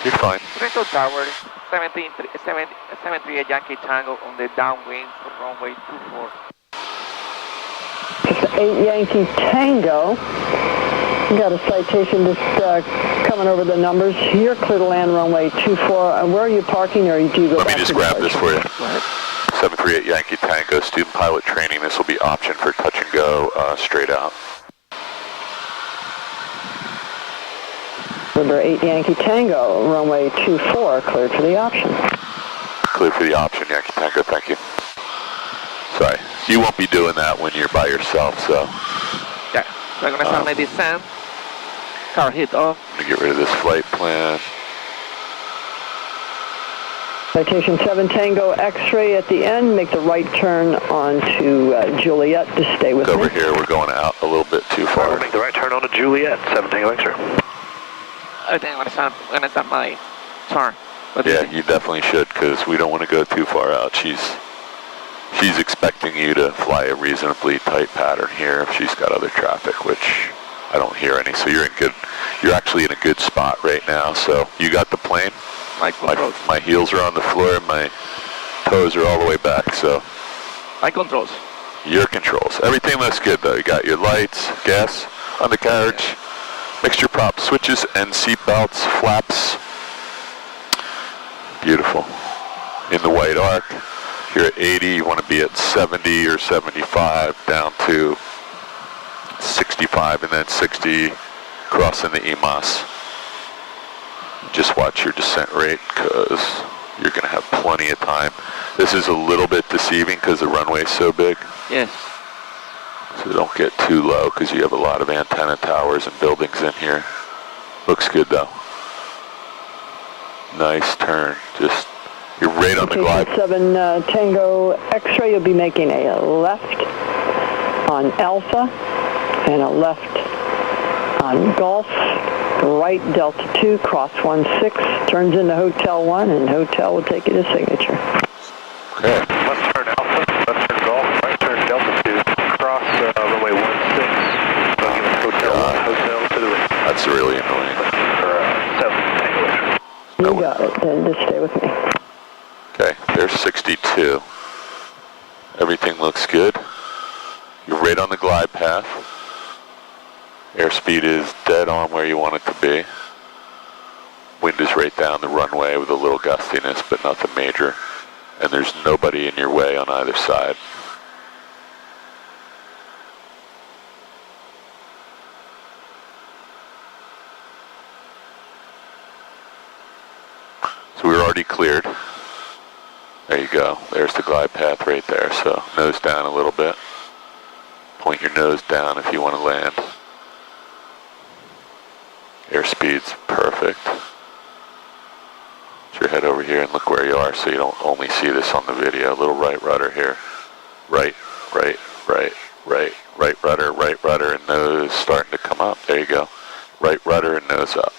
You're fine. Retro Tower, 738 Yankee Tango on the downwind for runway 24. 8 Yankee Tango. You got a citation just coming over the numbers. You're clear to land runway 24. Where are you parking, or do you go Let back me just to grab the this for you. 738 Yankee Tango, student pilot training. This will be option for touch and go straight out. Number 8 Yankee Tango, runway 24, cleared for the option. Clear for the option, Yankee Tango, thank you. Sorry, you won't be doing that when you're by yourself, so. Yeah, we're gonna start my descent. Car hit off. Let me get rid of this flight plan. Citation 7 Tango X-ray at the end. Make the right turn onto Juliet to stay with Over me. here, we're going out a little bit too far. Make the right turn on to Juliet, 7 Tango X-ray. I think I'm gonna start my turn. What do you Yeah, think? you definitely should, because we don't want to go too far out. She's expecting you to fly a reasonably tight pattern here if she's got other traffic, which I don't hear any. So you're actually in a good spot right now. So you got the plane. My heels are on the floor, and my toes are all the way back. So My controls. your controls. Everything looks good though. You got your lights, gas, undercarriage, mixture prop switches and seat belts, flaps. Beautiful. In the white arc. You're at 80, you want to be at 70 or 75, down to 65, and then 60, crossing the EMAS. Just watch your descent rate, because you're going to have plenty of time. This is a little bit deceiving because the runway is so big. Yes. So don't get too low, because you have a lot of antenna towers and buildings in here. Looks good though. Nice turn. Just, you're right on the glide. 7 Tango X-ray, you'll be making a left on Alpha and a left on Golf. Right Delta 2, cross 16, turns into Hotel 1, and Hotel will take you to signature. Okay. Left turn Alpha, left turn Golf, right turn Delta 2, cross runway 16, Hotel 1, Hotel to the right. That's really annoying. For 7 Tango X-ray. You got it, then just stay with me. Okay, there's 62. Everything looks good. You're right on the glide path. Airspeed is dead on where you want it to be. Wind is right down the runway with a little gustiness, but nothing major. And there's nobody in your way on either side. So we're already cleared. There you go. There's the glide path right there. So nose down a little bit. Point your nose down if you want to land. Airspeed's perfect. Put your head over here and look where you are so you don't only see this on the video. A little right rudder here. Right, right, right, right, right rudder, and nose starting to come up. There you go. Right rudder and nose up.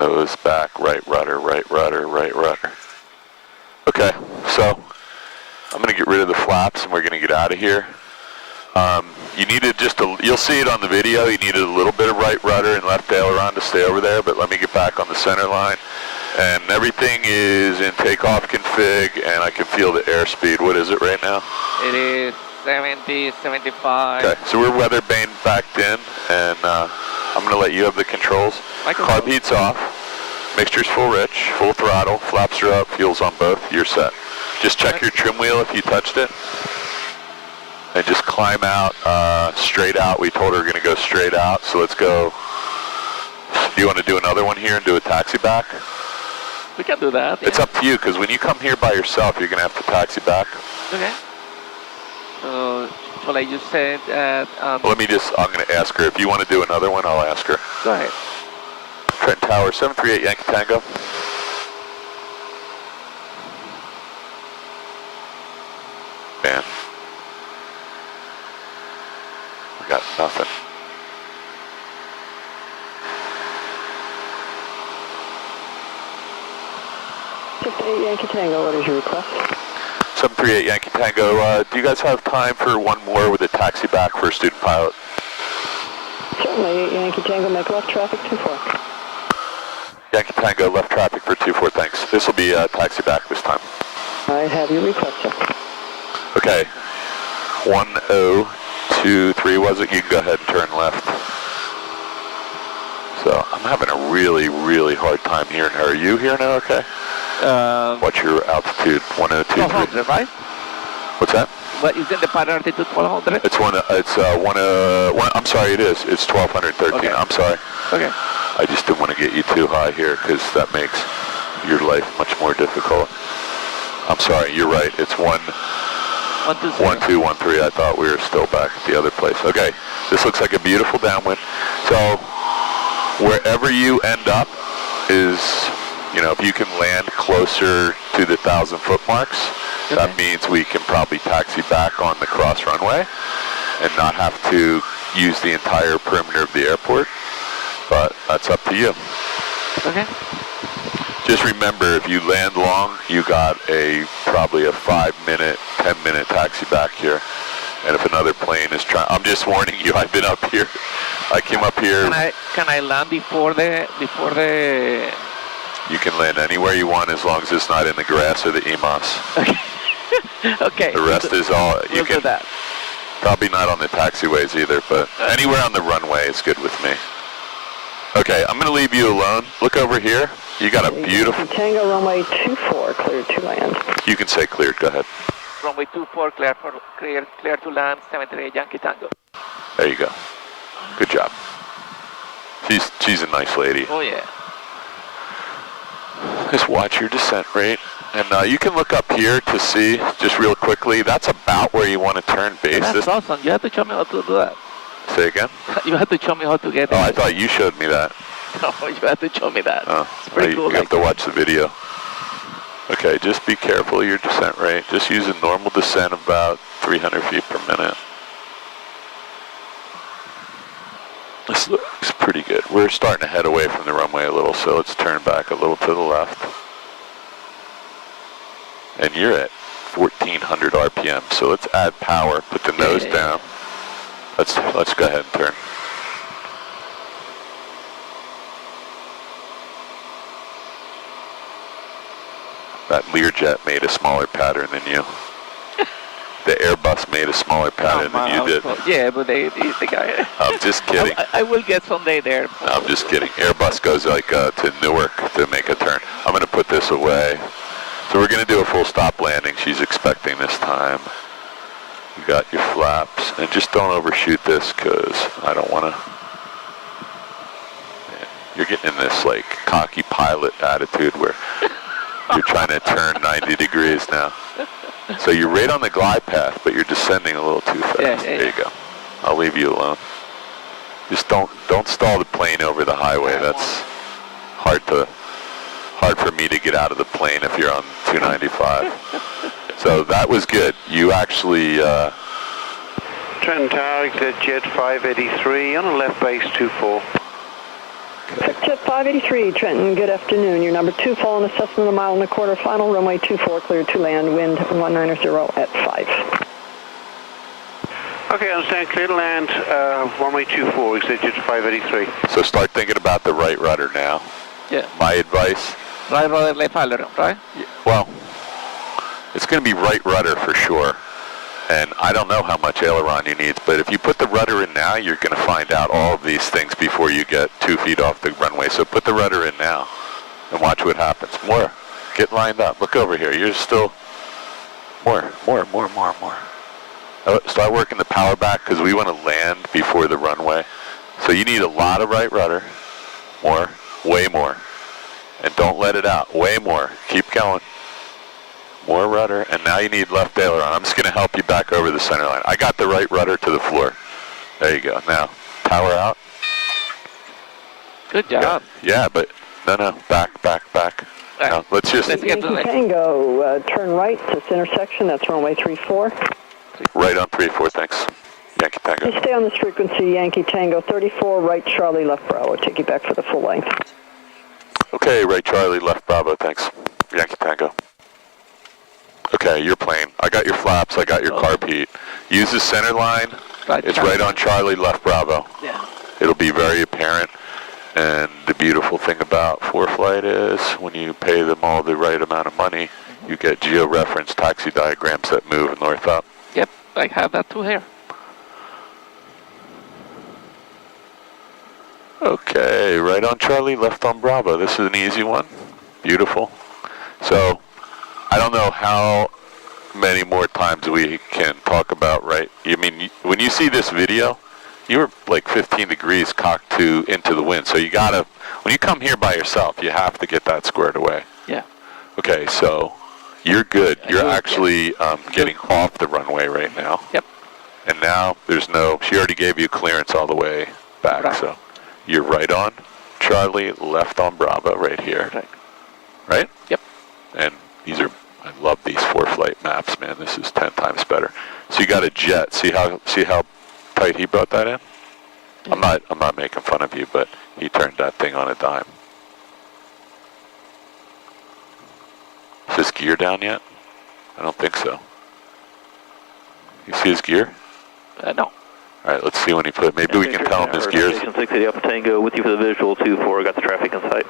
Nose back, right rudder, right rudder, right rudder. Okay, so I'm going to get rid of the flaps and we're going to get out of here. You needed you'll see it on the video, you needed a little bit of right rudder and left aileron to stay over there, but let me get back on the center line. And everything is in takeoff config, and I can feel the airspeed. What is it right now? It is 70, 75. Okay, so we're weather backed in, and I'm going to let you have the controls. Carb heat's off, mixture's full rich, full throttle, flaps are up, fuel's on both, you're set. Just check your trim wheel if you touched it. And just climb out, straight out. We told her we're going to go straight out, so let's go. Do you want to do another one here and do a taxi back? We can do that. It's up to you, because when you come here by yourself, you're going to have to taxi back. Okay. So, like you said, I'm going to ask her. If you want to do another one, I'll ask her. go ahead. Trent Tower, 738 Yankee Tango. Man. 58 Yankee Tango, what is your request? 738 Yankee Tango, do you guys have time for one more with a taxi back for a student pilot? Certainly, Yankee Tango, make left traffic 24. Yankee Tango, left traffic for 24, thanks. This will be taxi back this time. I have your request, sir. Okay, 1023 was it? You can go ahead and turn left. So I'm having a really, really hard time hearing her. Are you hearing her okay? What's your altitude? 1023? 1200, right? What's that? What is in the pilot altitude 1200? I'm sorry, it is. It's 1213. Okay. I'm sorry. Okay. I just didn't want to get you too high here because that makes your life much more difficult. I'm sorry, you're right. It's 1213. I thought we were still back at the other place. Okay, this looks like a beautiful downwind. So wherever you end up is, you know, if you can land closer to the 1,000-foot marks, that means we can probably taxi back on the cross runway and not have to use the entire perimeter of the airport. But that's up to you. Okay. Just remember, if you land long, you got probably a 5-minute, 10-minute taxi back here. And if another plane is trying, I'm just warning you. I've been up here. I came up here. Can I land before the? You can land anywhere you want as long as it's not in the grass or the EMOS. Okay. Okay. The rest is all you can. Do that. Probably not on the taxiways either, but anywhere on the runway is good with me. Okay, I'm going to leave you alone. Look over here. You got a beautiful... Tango, runway 24, cleared to land. You can say cleared. Go ahead. Runway 24, clear to land, 738 Yankee Tango. There you go. Good job. She's a nice lady. Oh, yeah. Just watch your descent rate. And you can look up here to see, just real quickly, that's about where you want to turn base. That's awesome. You have to show me how to do that. Say again? You have to show me how to get it. Oh, I thought you showed me that. No, you have to show me that. Oh, it's pretty cool. You have to watch the video. Okay, just be careful of your descent rate. Just use a normal descent of about 300 feet per minute. This looks pretty good. We're starting to head away from the runway a little, so let's turn back a little to the left. And you're at 1,400 RPM, so let's add power, put the nose down. Let's go ahead and turn. That Learjet made a smaller pattern than you. The Airbus made a smaller pattern than you did. Yeah, but the guy... I'm just kidding. I will get someday there. I'm just kidding. Airbus goes like to Newark to make a turn. I'm going to put this away. So we're going to do a full stop landing. She's expecting this time. You got your flaps. And just don't overshoot this because I don't want to... Yeah, you're getting in this like cocky pilot attitude where you're trying to turn 90 degrees now. So you're right on the glide path, but you're descending a little too fast. There you go. I'll leave you alone. Just don't stall the plane over the highway. That's hard for me to get out of the plane if you're on 295. So that was good. You actually... Trenton Tower, exit jet 583 on a left base 24. Jet 583, Trenton, good afternoon. Your number 2, following assessment a mile and a quarter, final, runway 24, cleared to land, wind 190 at 5. Okay, understand, clear to land, runway 24, exit jet 583. So start thinking about the right rudder now. Yeah. My advice? Right rudder, left aileron, right? Yeah, well, it's going to be right rudder for sure. And I don't know how much aileron you need, but if you put the rudder in now, you're going to find out all of these things before you get 2 feet off the runway. So put the rudder in now and watch what happens. More. Get lined up. Look over here. You're still... More. Start working the power back because we want to land before the runway. So you need a lot of right rudder. More. Way more. And don't let it out. Way more. Keep going. More rudder, and now you need left aileron. I'm just going to help you back over the center line. I got the right rudder to the floor. There you go. Now, power out. Good job. Yeah, but no. Back. Now, let's just... Let's get to the Tango, turn right to this intersection. That's runway 34. Right on 34, thanks. Yankee Tango. Stay on this frequency, Yankee Tango 34, right Charlie, left Bravo. Take you back for the full length. Okay, right Charlie, left Bravo, thanks. Yankee Tango. Okay, your plane. I got your flaps, I got your carb heat. Use the center line. It's right on Charlie, left Bravo. Yeah. It'll be very apparent. And the beautiful thing about Freeflight is when you pay them all the right amount of money, you get geo-reference taxi diagrams that move north up. Yep, I have that too here. Okay, right on Charlie, left on Bravo. This is an easy one. Beautiful. So, I don't know how many more times we can talk about, right? I mean, when you see this video, you're like 15 degrees cocked into the wind. So you gotta, when you come here by yourself, you have to get that squared away. Yeah. Okay, so you're good. You're actually getting off the runway right now. Yep. And now there's no, she already gave you clearance all the way back, Right. so you're right on Charlie, left on Bravo right here. Right. Right? Yep. And these are, I love these Freeflight maps, man. This is 10 times better. So you got a jet. See how tight he brought that in? Yeah. I'm not making fun of you, but he turned that thing on a dime. Is his gear down yet? I don't think so. You see his gear? No. All right, let's see when he put. Maybe we can tell him his gears. Station 680 Alpha Tango with you for the visual 2-4. Got the traffic in sight.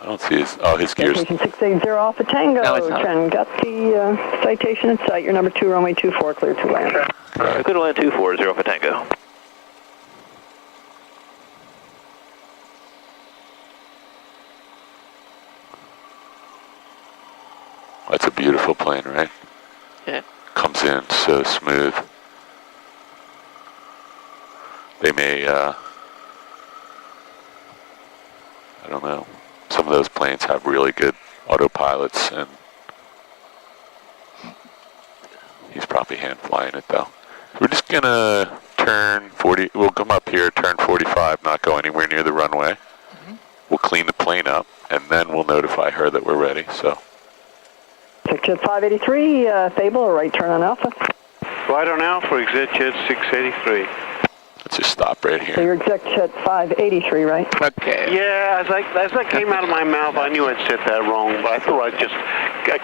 I don't see his. Oh, his gears. Station 680 Alpha Tango. No, it's not. Trent, got the citation in sight. Your number 2, runway 24, clear to land. Clear to land 240 Alpha Tango. That's a beautiful plane, right? Yeah. Comes in so smooth. They may, I don't know, some of those planes have really good autopilots, and he's probably hand flying it though. We're just gonna turn 40, we'll come up here, turn 45, not go anywhere near the runway. Mm-hmm. We'll clean the plane up, and then we'll notify her that we're ready, so. Jet 583, Fable, right turn on Alpha. Right on Alpha, exit jet 683. Let's just stop right So here. you're exec jet 583, right? Okay. Yeah, as that came out of my mouth, I knew I'd said that wrong, but I thought I'd just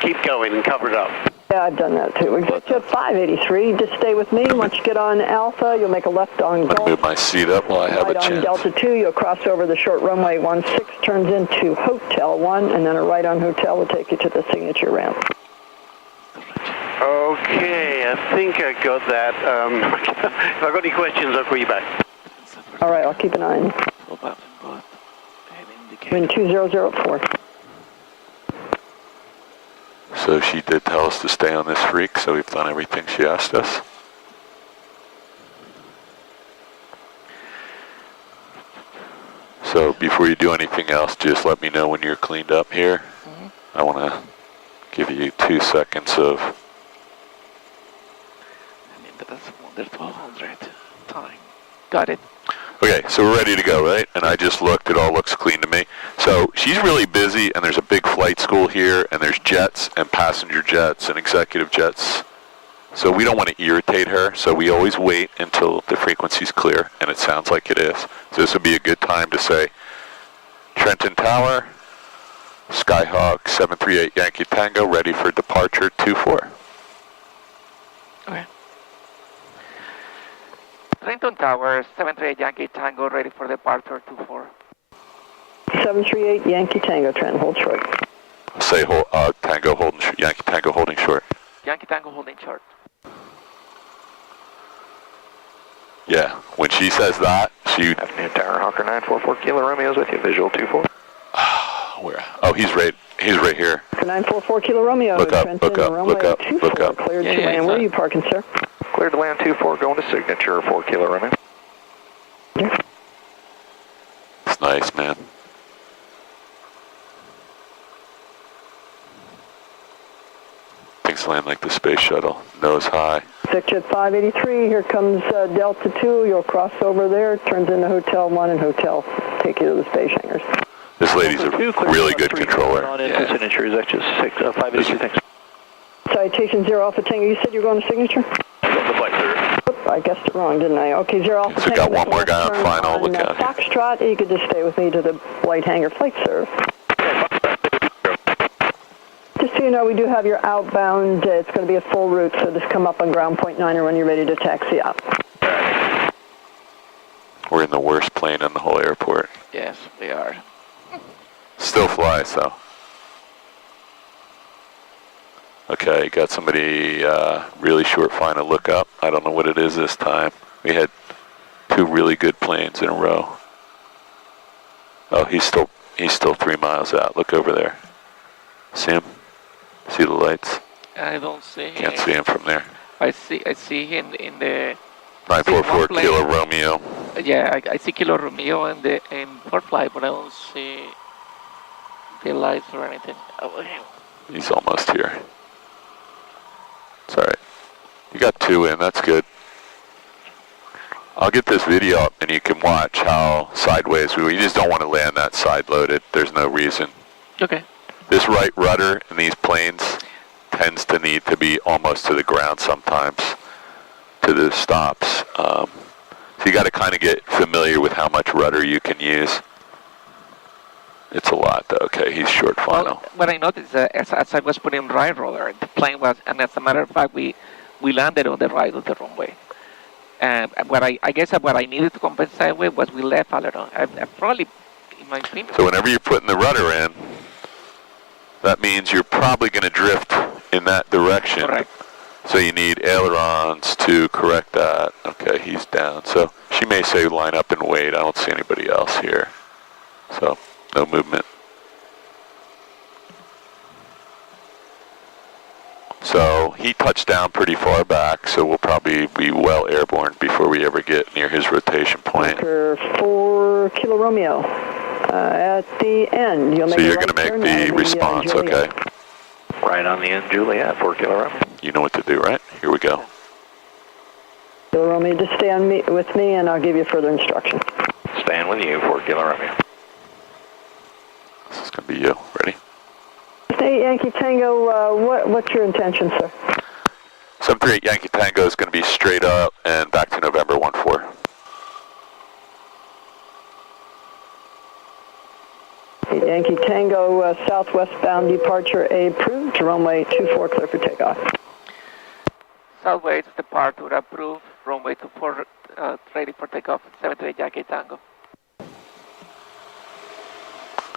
keep going and cover it up. Yeah, I've done that too. Exec jet 583, just stay with me. Once you get on Alpha, you'll make a left on I'm gonna Gulf. move my seat up while I have a Right on chance. Delta 2, you'll cross over the short runway 16, turns into Hotel 1, and then a right on Hotel will take you to the signature ramp. Okay, I think I got that. If I've got any questions, I'll call you back. All right, I'll keep an eye on you. Wind 2004. So she did tell us to stay on this freak, so we've done everything she asked us. So before you do anything else, just let me know when you're cleaned up here. Mm-hmm. I want to give you 2 seconds of... I mean, that's under 1200 time. Got it. Okay, so we're ready to go, right? And I just looked, it all looks clean to me. So she's really busy, and there's a big flight school here, and there's jets and passenger jets and executive jets. So we don't want to irritate her, so we always wait until the frequency's clear, and it sounds like it is. So this would be a good time to say, Trenton Tower, Skyhawk 738 Yankee Tango, ready for departure 24. Okay. Trenton Tower, 738 Yankee Tango, ready for departure 24. 738 Yankee Tango, Trent, hold short. Say Tango holding, Yankee Tango holding short. Yankee Tango holding short. Yeah, when she says that, she... Afternoon Tower, Hawker 944 Kilo Romeo's with you, visual 24. Where? Oh, he's right here. 944 Kilo Romeo, Look up, Trenton, look up, runway look up, 24, look up. cleared Yeah, to yeah, land. it's Where up. are you parking, sir? Cleared to land 24, going to signature 4 Kilo Romeo. It's nice, man. Things land like the space shuttle, nose high. Jet 583, here comes Delta 2, you'll cross over there, turns into Hotel 1 and Hotel, take you to the space hangars. This lady's a really good controller. On into signature, is that just 583, thanks. Citation 0 Alpha Tango, you said you're going to signature? The flight, sir. Oop, I guessed it wrong, didn't I? Okay, 0 Alpha So Tango. got one more guy on turn final, look out here. Foxtrot, you could just stay with me to the White Hangar Flight Serve. so you know, we do have your outbound. It's going to be a full route, so just come up on ground point 9 when you're ready to taxi up. We're in the worst plane in the whole airport. Yes, we are. Still flies, though. Okay, got somebody really short flying to look up. I don't know what it is this time. We had 2 really good planes in a row. Oh, he's still 3 miles out. Look over there. See him? See the lights? I don't see him. Can't see him from there. I see him in the 944 Kilo Romeo. Yeah, I see Kilo Romeo in port flight, but I don't see the lights or anything. Oh, he's almost here. It's all right. You got 2 in. That's good. I'll get this video up and you can watch how sideways you just don't want to land that side loaded. There's no reason. Okay. This right rudder in these planes tends to need to be almost to the ground sometimes to the stops. So you got to kind of get familiar with how much rudder you can use. It's a lot though. Okay, he's short final. Well, what I noticed as I was putting right rudder, the plane was, and as a matter of fact, we landed on the right of the runway. And what I guess what I needed to compensate with was we left aileron. I probably, in my opinion. So whenever you're putting the rudder in, that means you're probably going to drift in that direction. Correct. So you need ailerons to correct that. Okay, he's down. So she may say line up and wait. I don't see anybody else here. So no movement. So he touched down pretty far back, so we'll probably be well airborne before we ever get near his rotation point. Anchor 4 Kilo Romeo. At the end, you'll make so you're going to make the response, okay? Right on the end, Juliet, 4 Kilo Romeo. You know what to do, right? Here we go. Kilo Romeo, just stay on with me and I'll give you further instruction. Staying with you, 4 Kilo Romeo. This is going to be you. Ready? Hey, Yankee Tango, what's your intention, sir? 738 Yankee Tango is going to be straight up and back to November 14. Yankee Tango, southwestbound departure approved, runway 24 clear for takeoff. Southwest departure approved, runway 24 ready for takeoff, 738 Yankee Tango.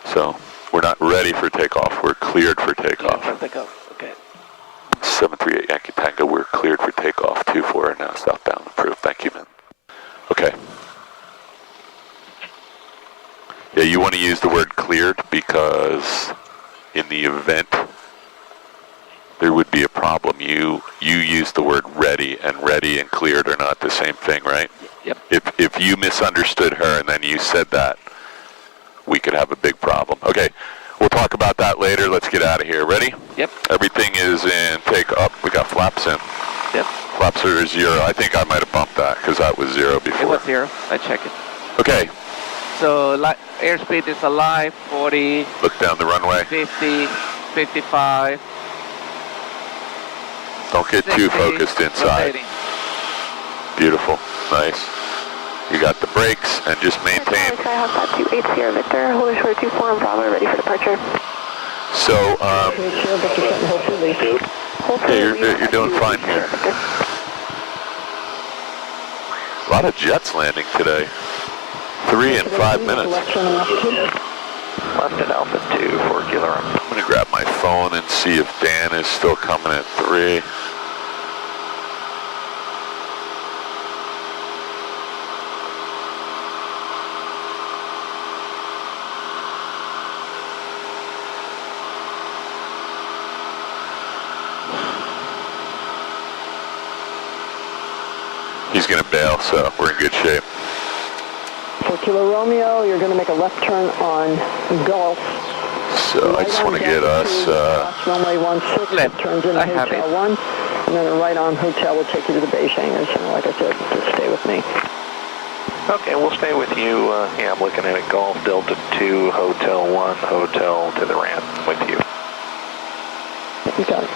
So we're not ready for takeoff, we're cleared for takeoff. Cleared for takeoff, okay. 738 Yankee Tango, we're cleared for takeoff, 24 now southbound approved, thank you, man. Okay. Yeah, you want to use the word cleared because in the event there would be a problem. You use the word ready and cleared are not the same thing, right? Yep. If you misunderstood her and then you said that, we could have a big problem. Okay, we'll talk about that later. Let's get out of here. Ready? Yep. Everything is in take up. We got flaps in. Yep. Flaps are 0. I think I might have bumped that because that was 0 before. It was 0. I check it. Okay. So airspeed is alive, 40. Look down the runway. 50, 55. Don't get 60, too focused inside. rotating. Beautiful. Nice. You got the brakes and just maintain. Skyhawk 280 Victor, hold short 24 and Bravo, ready for departure. So, yeah, you're doing fine here. A lot of jets landing today. 3 in 5 minutes. Left at Alpha 2, 4 Kilo Romeo. I'm going to grab my phone and see if Dan is still coming at 3. He's going to bail, so we're in good shape. 4 Kilo Romeo, you're going to make a left turn on Gulf. So I just want to get us... runway 16, left. turns into Hotel 1, and then a right on Hotel will take you to the base hangars. And like I said, just stay with me. Okay, we'll stay with you. Yeah, I'm looking at it. Golf Delta 2, Hotel 1, Hotel to the ramp with you. You got it.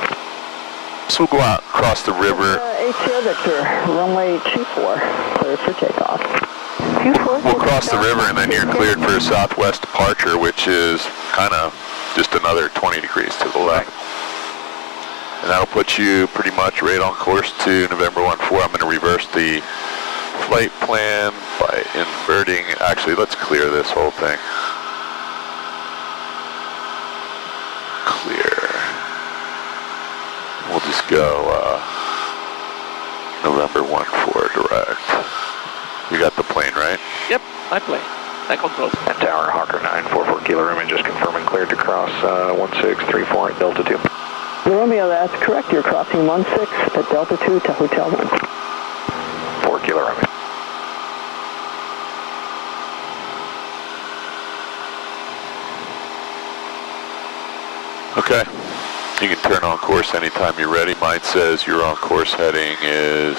So we'll go out across the river. ATO Victor, runway 24, clear for takeoff. 24. We'll cross the river and then you're cleared for a southwest departure, which is kind of just another 20 degrees to the left. And that'll put you pretty much right on course to November 14. I'm going to reverse the flight plan by inverting. Actually, let's clear this whole thing. Clear. We'll just go November 14 direct. You got the plane, right? Yep, my plane. I control. And Tower Hawker 944 Kilo Room, just confirming cleared to cross 1634 at Delta 2. Romeo, that's correct. You're crossing 16 at Delta 2 to Hotel 1. 4 Kilo Romeo. Okay. You can turn on course anytime you're ready. Mine says your on course heading is...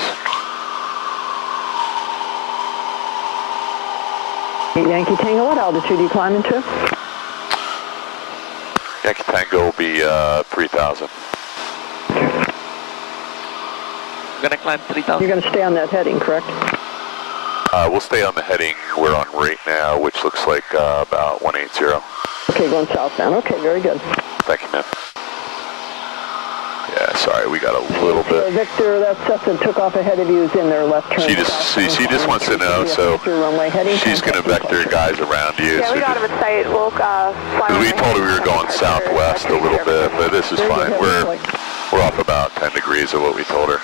Yankee Tango, what altitude are you climbing to? Yankee Tango will be 3,000. I'm going to climb 3,000. You're going to stay on that heading, correct? We'll stay on the heading we're on right now, which looks like about 180. Okay, going southbound. Okay, very good. Thank you, ma'am. Yeah, sorry, we got a little bit. Victor, that stuff that took off ahead of you is in their left turn. She just wants to know, so she's going to vector guys around you. Yeah, we got him at sight. We'll fly. We told her we were going southwest a little bit, but this is fine. We're off about 10 degrees of what we told her.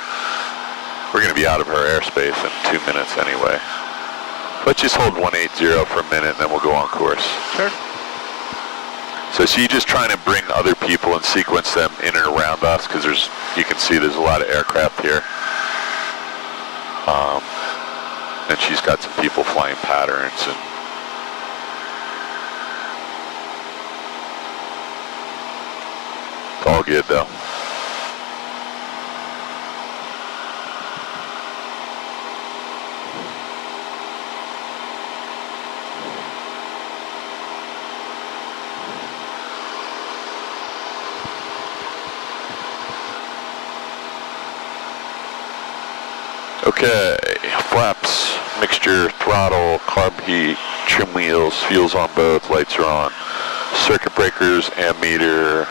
We're going to be out of her airspace in 2 minutes anyway. Let's just hold 180 for a minute, and then we'll go on course. Sure. So she's just trying to bring other people and sequence them in and around us, because you can see there's a lot of aircraft here. And she's got some people flying patterns. And it's all good though. Okay, flaps, mixture, throttle, carb heat, trim wheels, fuels on both, lights are on, circuit breakers, ammeter,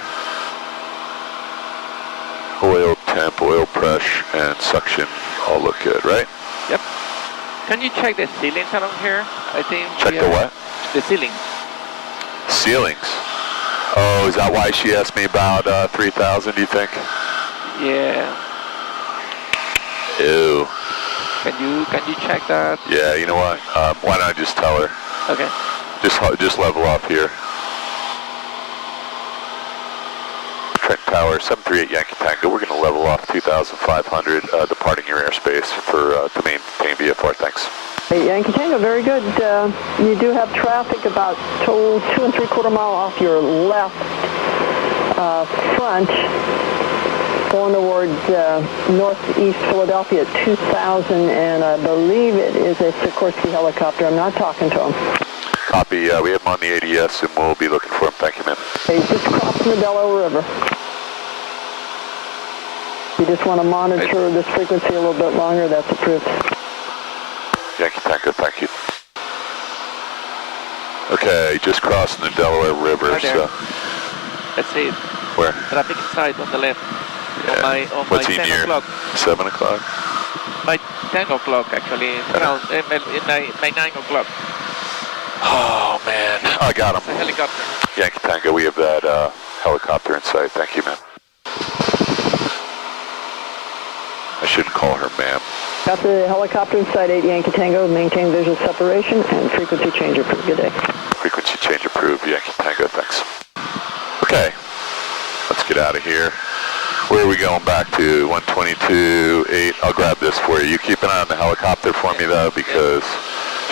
oil temp, oil pressure, and suction all look good, right? Yep. Can you check the ceilings around here? I think. Check the what? The ceilings. Ceilings. Oh, is that why she asked me about 3,000, do you think? Yeah. Ew. Can you check that? Yeah, you know what? Why not just tell her? Okay. Just level off here. Trent Tower, 738 Yankee Tango. We're going to level off 2,500, departing your airspace for to maintain VFR. Thanks. Hey, Yankee Tango, very good. You do have traffic about 2 3/4 mile off your left front, going towards northeast Philadelphia at 2,000, and I believe it is a Sikorsky helicopter. I'm not talking to him. Copy. We have him on the ADS, and we'll be looking for him. Thank you, ma'am. Hey, just crossing the Delaware River. You just want to monitor this frequency a little bit longer, that's approved. Yankee Tango, thank you. Okay, just crossing the Delaware River, Right there. so... Let's see. Where? Traffic sight on the left. Yeah. On What's my he 10 near? o'clock. 7 o'clock? My 10 o'clock, actually. No, my 9 o'clock. Oh, man. I got It's a him. helicopter. Yankee Tango, we have that helicopter in sight. Thank you, ma'am. I shouldn't call her ma'am. Got the helicopter in sight, 8 Yankee Tango, maintain visual separation, and frequency change approved. Good day. Frequency change approved, Yankee Tango, thanks. Okay, let's get out of here. Where are we going back to? 122.8. I'll grab this for you. You keep an eye on the helicopter for me, though, because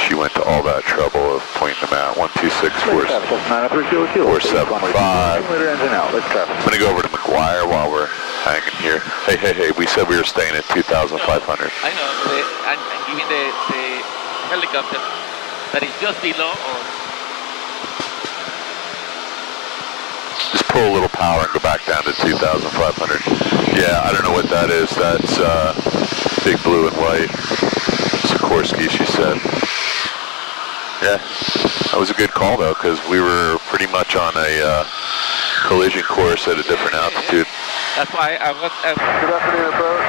she went to all that trouble of pointing them out. 126.475. I'm going to go over to McGuire while we're hanging here. Hey, we said we were staying at 2,500. I know, I'm giving the helicopter that is just below or... Just pull a little power and go back down to 2,500. Yeah, I don't know what that is. That's big blue and white. Sikorsky, she said. Yeah, that was a good call, though, because we were pretty much on a collision course at a different altitude. That's why I was... Good afternoon, approach.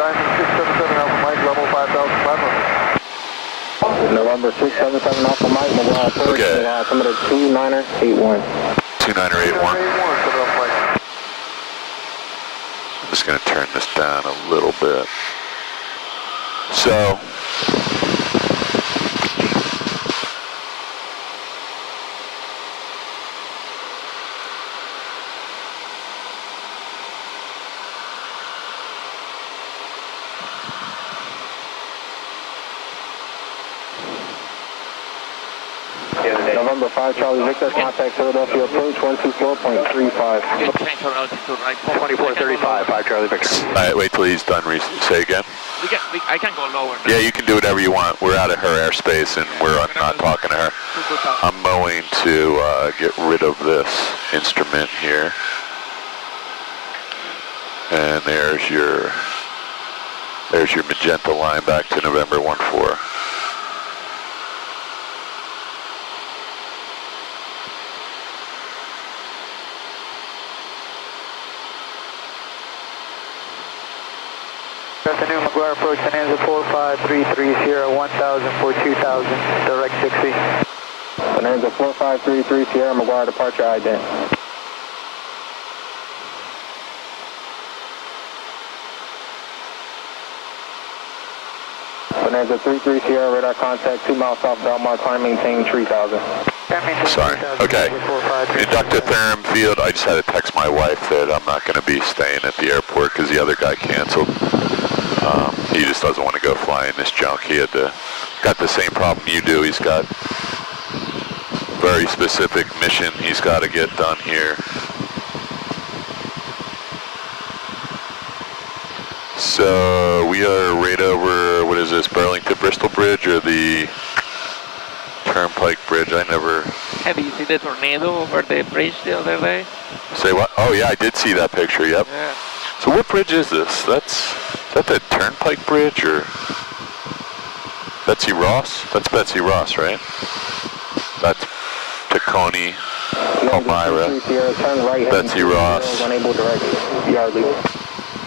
Diamond 677 Alpha Mike, level 5,500. November 677 Alpha Mike, mobile approach. Okay. Altimeter 2981. 2981. 2981, Alpha Mike. I'm just going to turn this down a little bit. So, November 5 Charlie Victor, contact Philadelphia approach 124.35. Change our altitude, right? 2435, 5 Charlie Victor. all right, wait till he's done. Say again. I can go lower. Yeah, you can do whatever you want. We're out of her airspace, and I'm not talking to her. I'm going to get rid of this instrument here. And there's your magenta line back to November 14. Good afternoon, McGuire approach, San Jose 4533, 1000 for 2000, direct 60. Bonanza 4533 Sierra McGuire departure ident. Bonanza 33 Sierra radar contact 2 miles south Belmar, climb maintain 3000. Sorry. Okay. Inductotherm field. I just had to text my wife that I'm not going to be staying at the airport because the other guy canceled. He just doesn't want to go flying this junk. He got the same problem you do. He's got very specific mission he's got to get done here. So we are right over, what is this, Burlington Bristol Bridge or the Turnpike Bridge? I never... Have you seen the tornado over the bridge the other day? Say what? Oh yeah, I did see that picture, yep. Yeah. So what bridge is this? Is that the Turnpike Bridge or Betsy Ross? That's Betsy Ross, right? That's Tacony, Palmyra, Betsy Ross.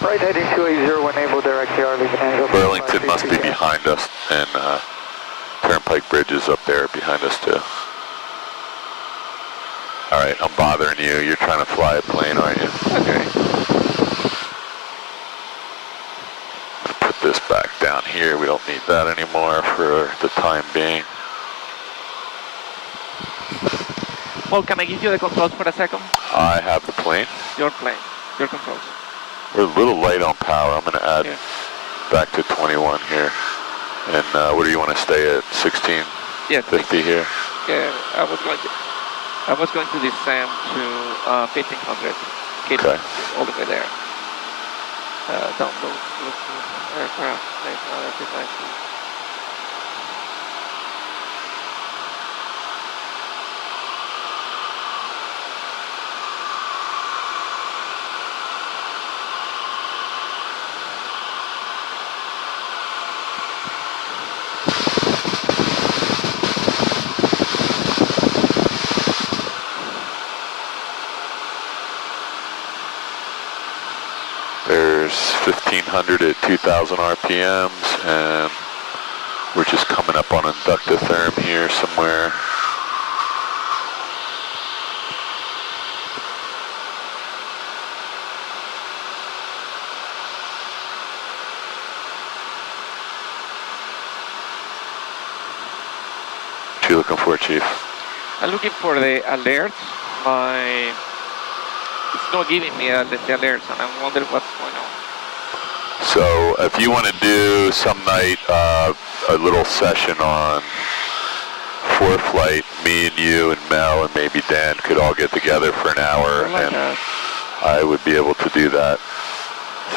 Right heading 280, enable direct yard, Burlington must be behind us, and Turnpike Bridge is up there behind us too. All right, I'm bothering you. You're trying to fly a plane, aren't you? Okay. Put this back down here. We don't need that anymore for the time being. Well, can I give you the controls for a second? I have the plane. Your plane, your controls. We're a little light on power. I'm going to add back to 21 here. And what do you want to stay at? 16? Yes. 50 here? Yeah, I was going to descend to 1500. Keep Okay. all the way there. Don't look aircraft. Make another devices. There's 1500 at 2000 RPMs, and we're just coming up on inductotherm here somewhere. What are you looking for, Chief? I'm looking for the alerts. It's not giving me the alerts, and I'm wondering what's going on. So if you want to do some night a little session on Freeflight, me and you and Mel and maybe Dan could all get together for an hour, and I would be able to do that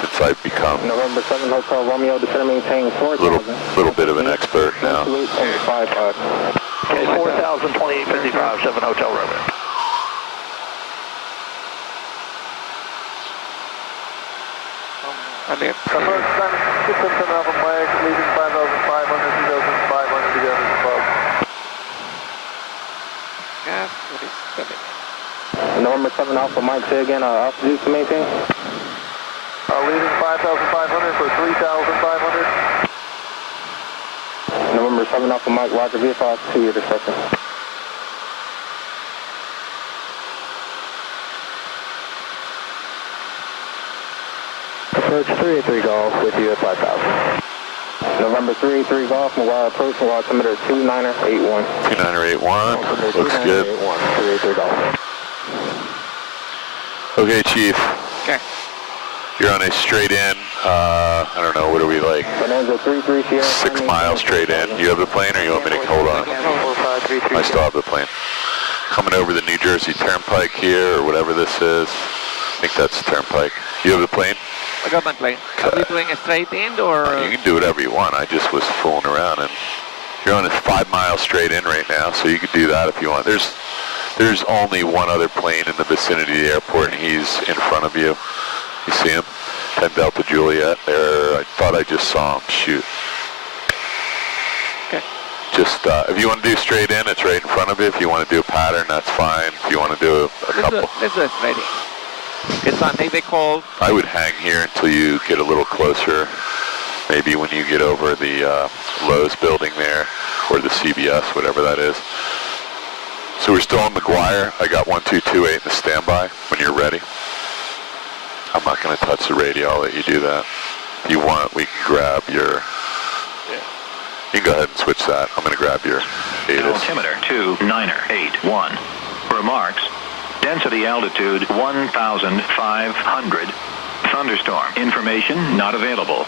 since I've become November 7 Hotel Romeo, descend maintain 4,000. little bit of an expert now. 28.55. Okay, 4,000, 2855, 7 Hotel Romeo. Alert. Approach 677 Alpha Mike, leaving 5,500, 2,500 together above. Gas, what is that? November 7 Alpha Mike, say again, altitude to maintain? Leaving 5,500 for 3,500. November 7 Alpha Mike, Roger, VFI 2 intersection. Approach 383 Golf with you at 5,000. November 383 Golf, McGuire approach, McGuire altimeter 2981. 2981, looks good. 383 Golf. Okay, Chief. Okay. You're on a straight in, I don't know, what are we like? Bonanza 33 Sierra. 6 miles straight in. You have the plane or you want me to hold on? I still have the plane. Coming over the New Jersey Turnpike here, or whatever this is. I think that's the Turnpike. You have the plane? I got my plane. Are we doing a straight in or? You can do whatever you want. I just was fooling around, and you're on a 5 miles straight in right now, so you could do that if you want. There's only one other plane in the vicinity of the airport, and he's in front of you. You see him? 10 Delta Juliet there. I thought I just saw him. Shoot. Okay. Just, if you want to do straight in, it's right in front of you. If you want to do a pattern, that's fine. If you want to do a couple. Let's do it straight in. It's on make the call. I would hang here until you get a little closer. Maybe when you get over the Lowe's building there, or the CBS, whatever that is. So we're still on McGuire. I got 1228 in the standby when you're ready. I'm not going to touch the radio. I'll let you do that. If you want, we can grab your... Yeah. You can go ahead and switch that. I'm going to grab your ATIS. Altimeter 2981. Remarks. Density altitude 1,500. Thunderstorm. Information not available.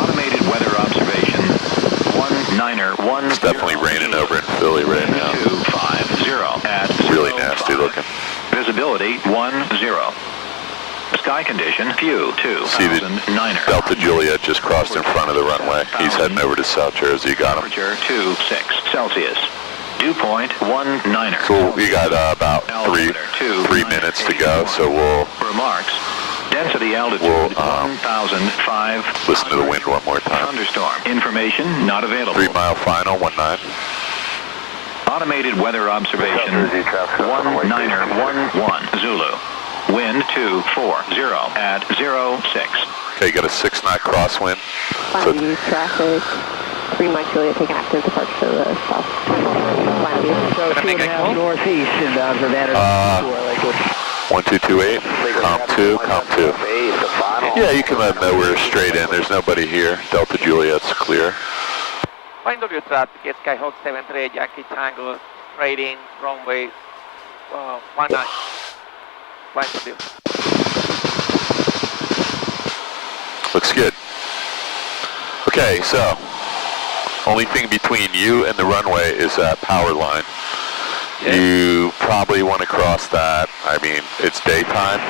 Automated weather observation 1910. It's definitely raining over in Philly right now. 250 at Really nasty looking. Visibility 10. Sky condition few 2009. See the Delta Juliet just crossed in front of the runway. He's heading over to South Jersey. You got him. Temperature 26 Celsius. Dew point 19. So we got about three minutes to go. So we'll remarks. Density altitude 1,005. Listen to the wind one more time. Thunderstorm. Information not available. 3 mile final 19. Automated weather observation 1911 Zulu. Wind 240 at 06. Okay, you got a 6 knot crosswind. So traffic. 3 Mike Juliet taking active departure to the south. So 2.5 northeast inbound for that. 1228. Comp 2. Comp 2. Yeah, you can let them know we're straight in. There's nobody here. Delta Juliet's clear. Find of your traffic, Skyhawk 73, Yankee Tango, trading, runway 19. Find of you. Looks good. Okay, so only thing between you and the runway is that power line. Yeah. You probably want to cross that. I mean, it's daytime.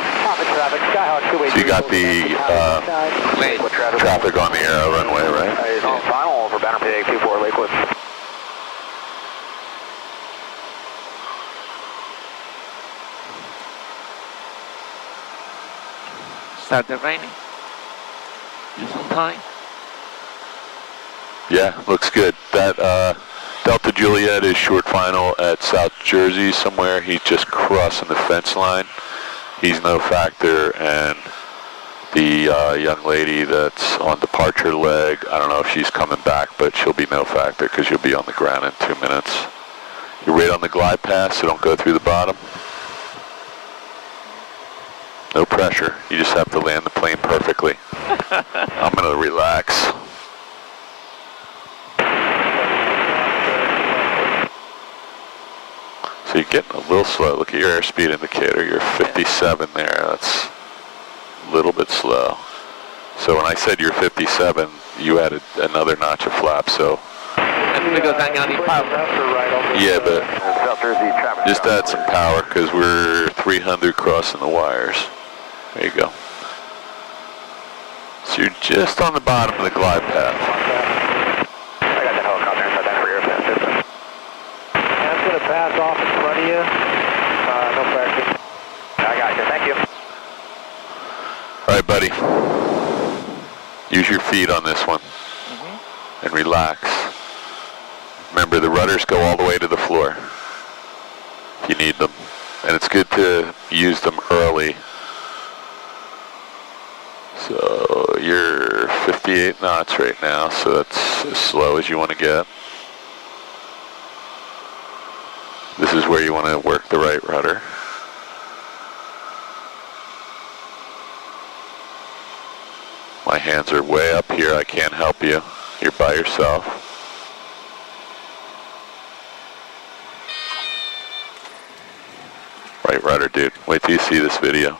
So you got the traffic on the aero runway, right? It's on final for Banner Pig 24 Lakewood. Started raining. Use some time. Yeah, looks good. That Delta Juliet is short final at South Jersey somewhere. He's just crossing the fence line. He's no factor, and the young lady that's on departure leg, I don't know if she's coming back, but she'll be no factor because you'll be on the ground in 2 minutes. You're right on the glide path, so don't go through the bottom. No pressure. You just have to land the plane perfectly. I'm going to relax. So you're getting a little slow. Look at your airspeed indicator. You're 57 there. That's a little bit slow. So when I said you're 57, you added another notch of flap. So yeah, but just add some power because we're 300 crossing the wires. There you go. So you're just on the bottom of the glide path. I got the helicopter inside that for your system. That's going to pass off in front of you. No pressure. I got you. Thank you. All right, buddy. Use your feet on this one and relax. Remember, the rudders go all the way to the floor if you need them. And it's good to use them early You're 58 knots right now, so that's as slow as you want to get. This is where you want to work the right rudder. My hands are way up here, I can't help you. You're by yourself. Right rudder, dude. Wait till you see this video.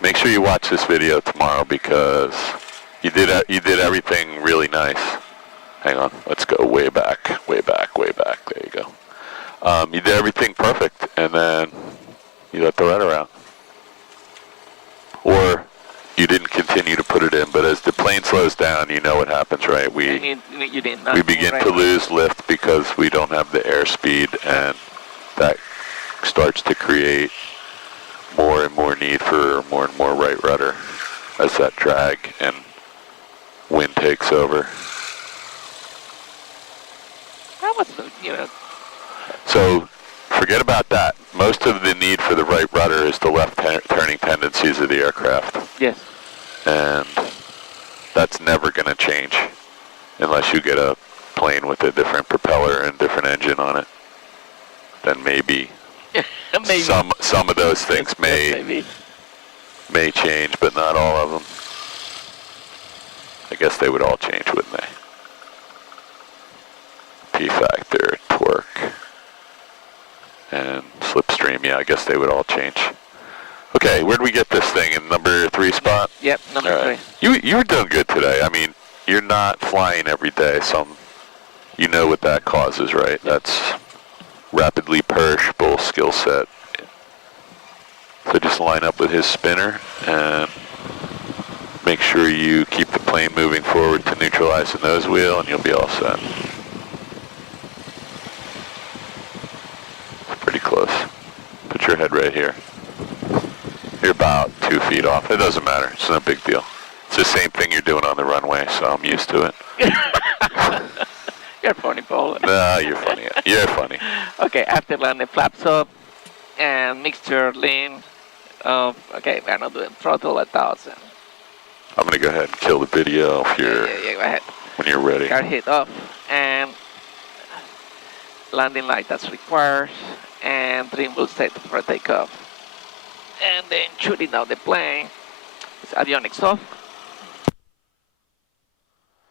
Make sure you watch this video tomorrow because you did everything really nice. Hang on, let's go way back, way back, way back. There you go. You did everything perfect, and then you let the rudder out. Or you didn't continue to put it in, but as the plane slows down, you know what happens, right? We begin to lose lift because we don't have the airspeed, and that starts to create more and more need for more and more right rudder as that drag and wind takes over. That was, you know. So forget about that. Most of the need for the right rudder is the left turning tendencies of the aircraft. Yes. And that's never going to change unless you get a plane with a different propeller and different engine on it. Then maybe, maybe. some of those things may change, but not all of them. I guess they would all change, wouldn't they? P-factor, torque, and slipstream. Yeah, I guess they would all change. Okay, where do we get this thing? In number 3 spot? Yep, number 3. You were doing good today. I mean, you're not flying every day, so you know what that causes, right? That's rapidly perishable skill set. So just line up with his spinner and make sure you keep the plane moving forward to neutralize the nose wheel, and you'll be all set. Pretty close. Put your head right here. You're about 2 feet off. It doesn't matter. It's no big deal. It's the same thing you're doing on the runway, so I'm used to it. You're funny, Paul. No, you're funny. You're funny. Okay, after landing, flaps up and mixture lean. Okay, we're not doing throttle at 1,000. I'm going to go ahead and kill the video if you're, yeah, go ahead. When you're ready. Car hit off and landing light as required, and trim will set for takeoff. And then shooting down the plane. It's avionics off.